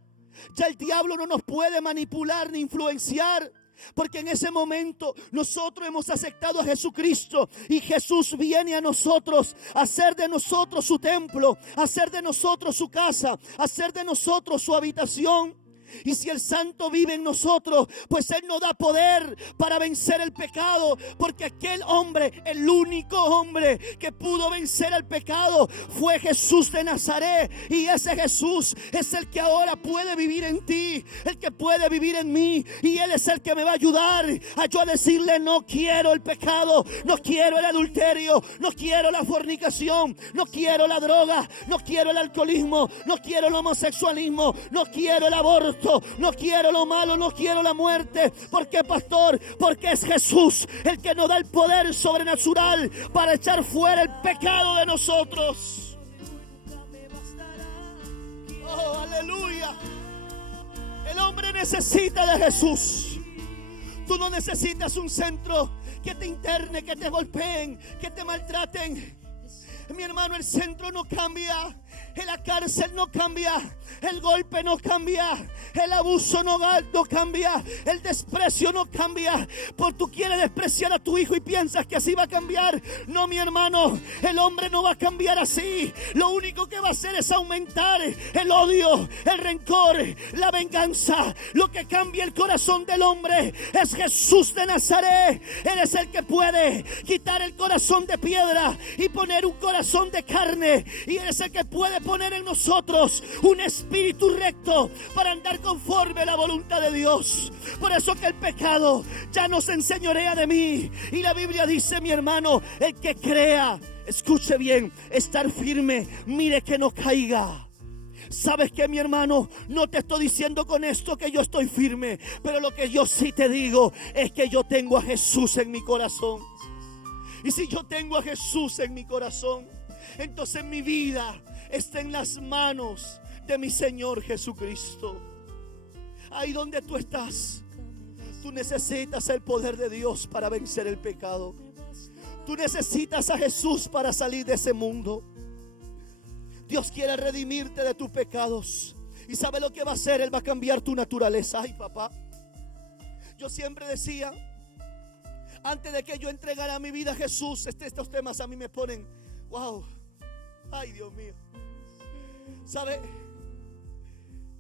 Ya el diablo no nos puede manipular ni influenciar. Porque en ese momento nosotros hemos aceptado a Jesucristo y Jesús viene a nosotros a hacer de nosotros su templo, a hacer de nosotros su casa, a hacer de nosotros su habitación. Y si el santo vive en nosotros, pues Él nos da poder para vencer el pecado. Porque aquel hombre, el único hombre que pudo vencer el pecado, fue Jesús de Nazaret. Y ese Jesús es el que ahora puede vivir en ti, el que puede vivir en mí. Y Él es el que me va a ayudar a yo a decirle: no quiero el pecado, no quiero el adulterio, no quiero la fornicación, no quiero la droga, no quiero el alcoholismo, no quiero el homosexualismo, no quiero el aborto, no quiero lo malo, no quiero la muerte. ¿Por qué, pastor? Porque es Jesús el que nos da el poder sobrenatural para echar fuera el pecado de nosotros. Oh, aleluya. El hombre necesita de Jesús. Tú no necesitas un centro que te interne, que te golpeen, que te maltraten. Mi hermano, el centro no cambia. La cárcel no cambia, el golpe no cambia, el abuso no cambia, el desprecio no cambia. Por tú quieres despreciar a tu hijo y piensas que así va a cambiar. No, mi hermano, el hombre no va a cambiar así. Lo único que va a hacer es aumentar el odio, el rencor, la venganza. Lo que cambia el corazón del hombre es Jesús de Nazaret. Él es el que puede quitar el corazón de piedra y poner un corazón de carne. Y Él es el que puede poner en nosotros un espíritu recto para andar conforme a la voluntad de Dios. Por eso que el pecado ya no se enseñorea de mí. Y la Biblia dice, mi hermano, el que crea, escuche bien, estar firme, mire que no caiga. ¿Sabes qué, mi hermano? No te estoy diciendo con esto que yo estoy firme, pero lo que yo sí te digo es que yo tengo a Jesús en mi corazón. Y si yo tengo a Jesús en mi corazón, entonces mi vida está en las manos de mi Señor Jesucristo. Ahí donde tú estás, tú necesitas el poder de Dios para vencer el pecado. Tú necesitas a Jesús para salir de ese mundo. Dios quiere redimirte de tus pecados. ¿Y sabe lo que va a hacer? Él va a cambiar tu naturaleza. Ay, papá, yo siempre decía, antes de que yo entregara mi vida a Jesús, estos temas a mí me ponen, wow, ay, Dios mío. ¿Sabe?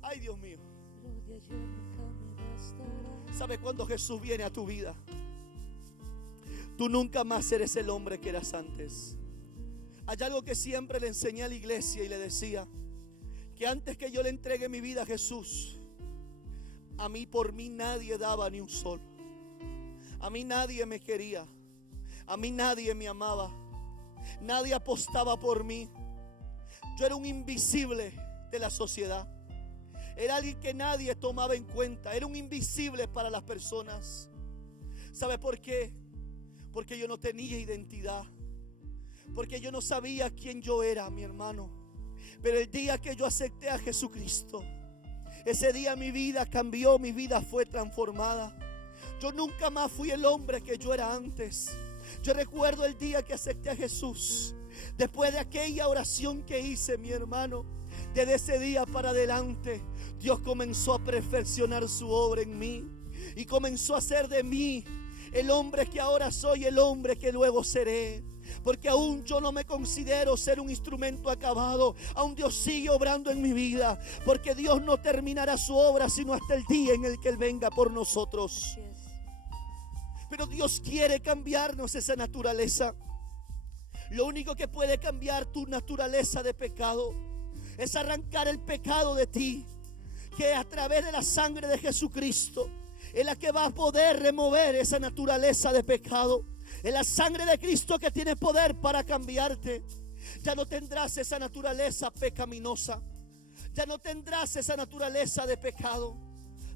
Ay, Dios mío. ¿Sabe cuando Jesús viene a tu vida? Tú nunca más eres el hombre que eras antes. Hay algo que siempre le enseñé a la iglesia y le decía, que antes que yo le entregue mi vida a Jesús, a mí por mí nadie daba ni un sol. A mí nadie me quería. A mí nadie me amaba. Nadie apostaba por mí. Yo era un invisible de la sociedad. Era alguien que nadie tomaba en cuenta. Era un invisible para las personas. ¿Sabe por qué? Porque yo no tenía identidad. Porque yo no sabía quién yo era, mi hermano. Pero el día que yo acepté a Jesucristo, ese día mi vida cambió, mi vida fue transformada. Yo nunca más fui el hombre que yo era antes. Yo recuerdo el día que acepté a Jesús. Después de aquella oración que hice, mi hermano, desde ese día para adelante, Dios comenzó a perfeccionar su obra en mí. Y comenzó a hacer de mí el hombre que ahora soy, el hombre que luego seré. Porque aún yo no me considero ser un instrumento acabado. Aún Dios sigue obrando en mi vida. Porque Dios no terminará su obra sino hasta el día en el que Él venga por nosotros. Pero Dios quiere cambiarnos esa naturaleza. Lo único que puede cambiar tu naturaleza de pecado es arrancar el pecado de ti. Que a través de la sangre de Jesucristo es la que va a poder remover esa naturaleza de pecado. Es la sangre de Cristo que tiene poder para cambiarte. Ya no tendrás esa naturaleza pecaminosa. Ya no tendrás esa naturaleza de pecado.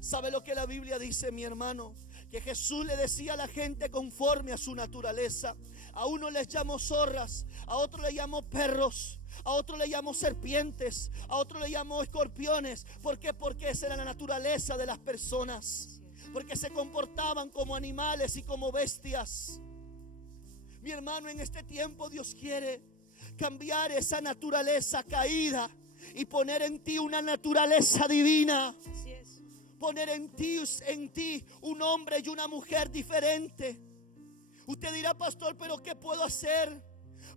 ¿Sabe lo que la Biblia dice, mi hermano? Que Jesús le decía a la gente conforme a su naturaleza. A uno les llamó zorras, a otro le llamó perros, a otro le llamó serpientes, a otro le llamó escorpiones. ¿Por qué? Porque esa era la naturaleza de las personas. Porque se comportaban como animales y como bestias. Mi hermano, en este tiempo Dios quiere cambiar esa naturaleza caída y poner en ti una naturaleza divina. Así es. Poner en ti un hombre y una mujer diferente. Usted dirá, pastor, pero ¿qué puedo hacer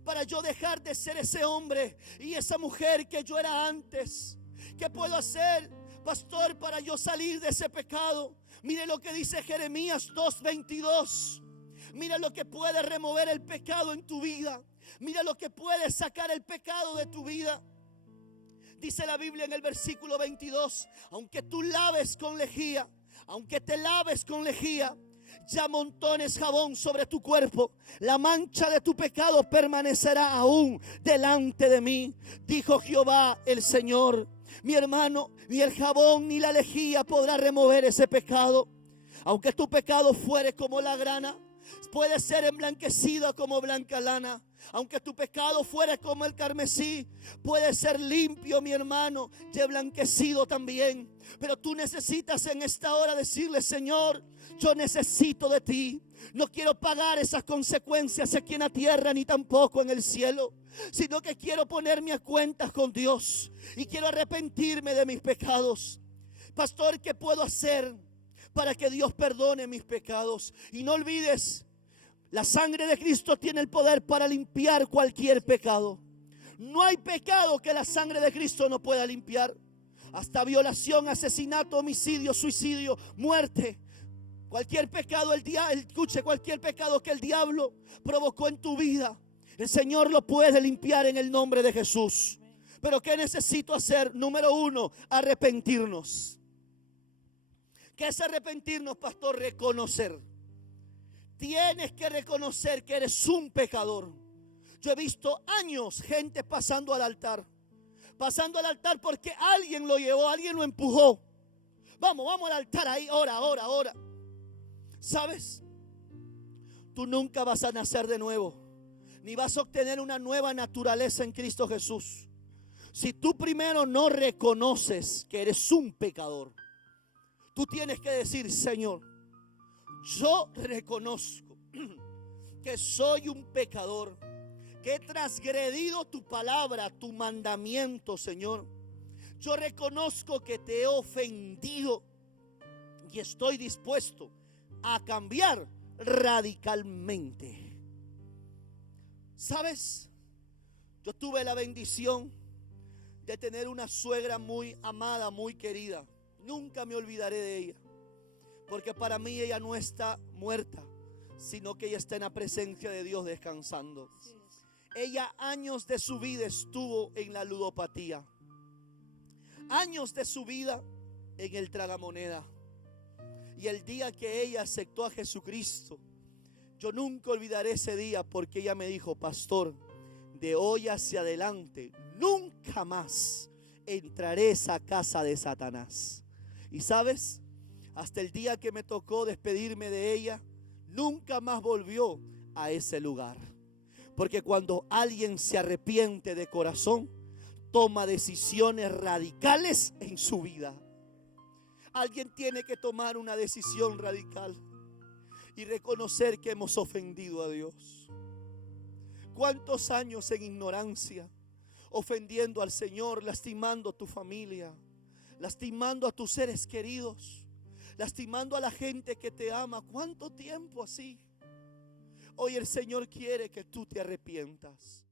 para yo dejar de ser ese hombre y esa mujer que yo era antes? ¿Qué puedo hacer, pastor, para yo salir de ese pecado? Mire lo que dice Jeremías 2:22. Mira lo que puede remover el pecado en tu vida. Mira lo que puede sacar el pecado de tu vida. Dice la Biblia en el versículo 22: aunque tú laves con lejía, aunque te laves con lejía, ya amontones jabón sobre tu cuerpo, la mancha de tu pecado permanecerá aún delante de mí, dijo Jehová el Señor. Mi hermano, ni el jabón ni la lejía podrá remover ese pecado. Aunque tu pecado fuere como la grana, puede ser emblanquecido como blanca lana. Aunque tu pecado fuera como el carmesí, puede ser limpio, mi hermano, y emblanquecido también. Pero tú necesitas en esta hora decirle: Señor, yo necesito de ti. No quiero pagar esas consecuencias aquí en la tierra ni tampoco en el cielo, sino que quiero ponerme a cuentas con Dios y quiero arrepentirme de mis pecados. Pastor, ¿qué puedo hacer para que Dios perdone mis pecados? Y no olvides, la sangre de Cristo tiene el poder para limpiar cualquier pecado. No hay pecado que la sangre de Cristo no pueda limpiar. Hasta violación, asesinato, homicidio, suicidio, muerte. Cualquier pecado, cualquier pecado que el diablo provocó en tu vida, el Señor lo puede limpiar en el nombre de Jesús. Pero ¿qué necesito hacer? Número 1, arrepentirnos. ¿Qué es arrepentirnos, pastor? Reconocer. Tienes que reconocer que eres un pecador. Yo he visto años gente pasando al altar, pasando al altar porque alguien lo llevó, alguien lo empujó. Vamos al altar ahí, ora. ¿Sabes? Tú nunca vas a nacer de nuevo, ni vas a obtener una nueva naturaleza en Cristo Jesús si tú primero no reconoces que eres un pecador. Tú tienes que decir: Señor, yo reconozco que soy un pecador, que he transgredido tu palabra, tu mandamiento, Señor. Yo reconozco que te he ofendido y estoy dispuesto a cambiar radicalmente. ¿Sabes? Yo tuve la bendición de tener una suegra muy amada, muy querida. Nunca me olvidaré de ella, porque para mí ella no está muerta, sino que ella está en la presencia de Dios descansando. Ella años de su vida estuvo en la ludopatía, años de su vida en el tragamoneda. Y el día que ella aceptó a Jesucristo, yo nunca olvidaré ese día, porque ella me dijo: pastor, de hoy hacia adelante nunca más entraré a esa casa de Satanás. Y sabes, hasta el día que me tocó despedirme de ella, nunca más volvió a ese lugar. Porque cuando alguien se arrepiente de corazón, toma decisiones radicales en su vida. Alguien tiene que tomar una decisión radical y reconocer que hemos ofendido a Dios. ¿Cuántos años en ignorancia, ofendiendo al Señor, lastimando a tu familia, lastimando a tus seres queridos, lastimando a la gente que te ama? ¿Cuánto tiempo así? Hoy el Señor quiere que tú te arrepientas.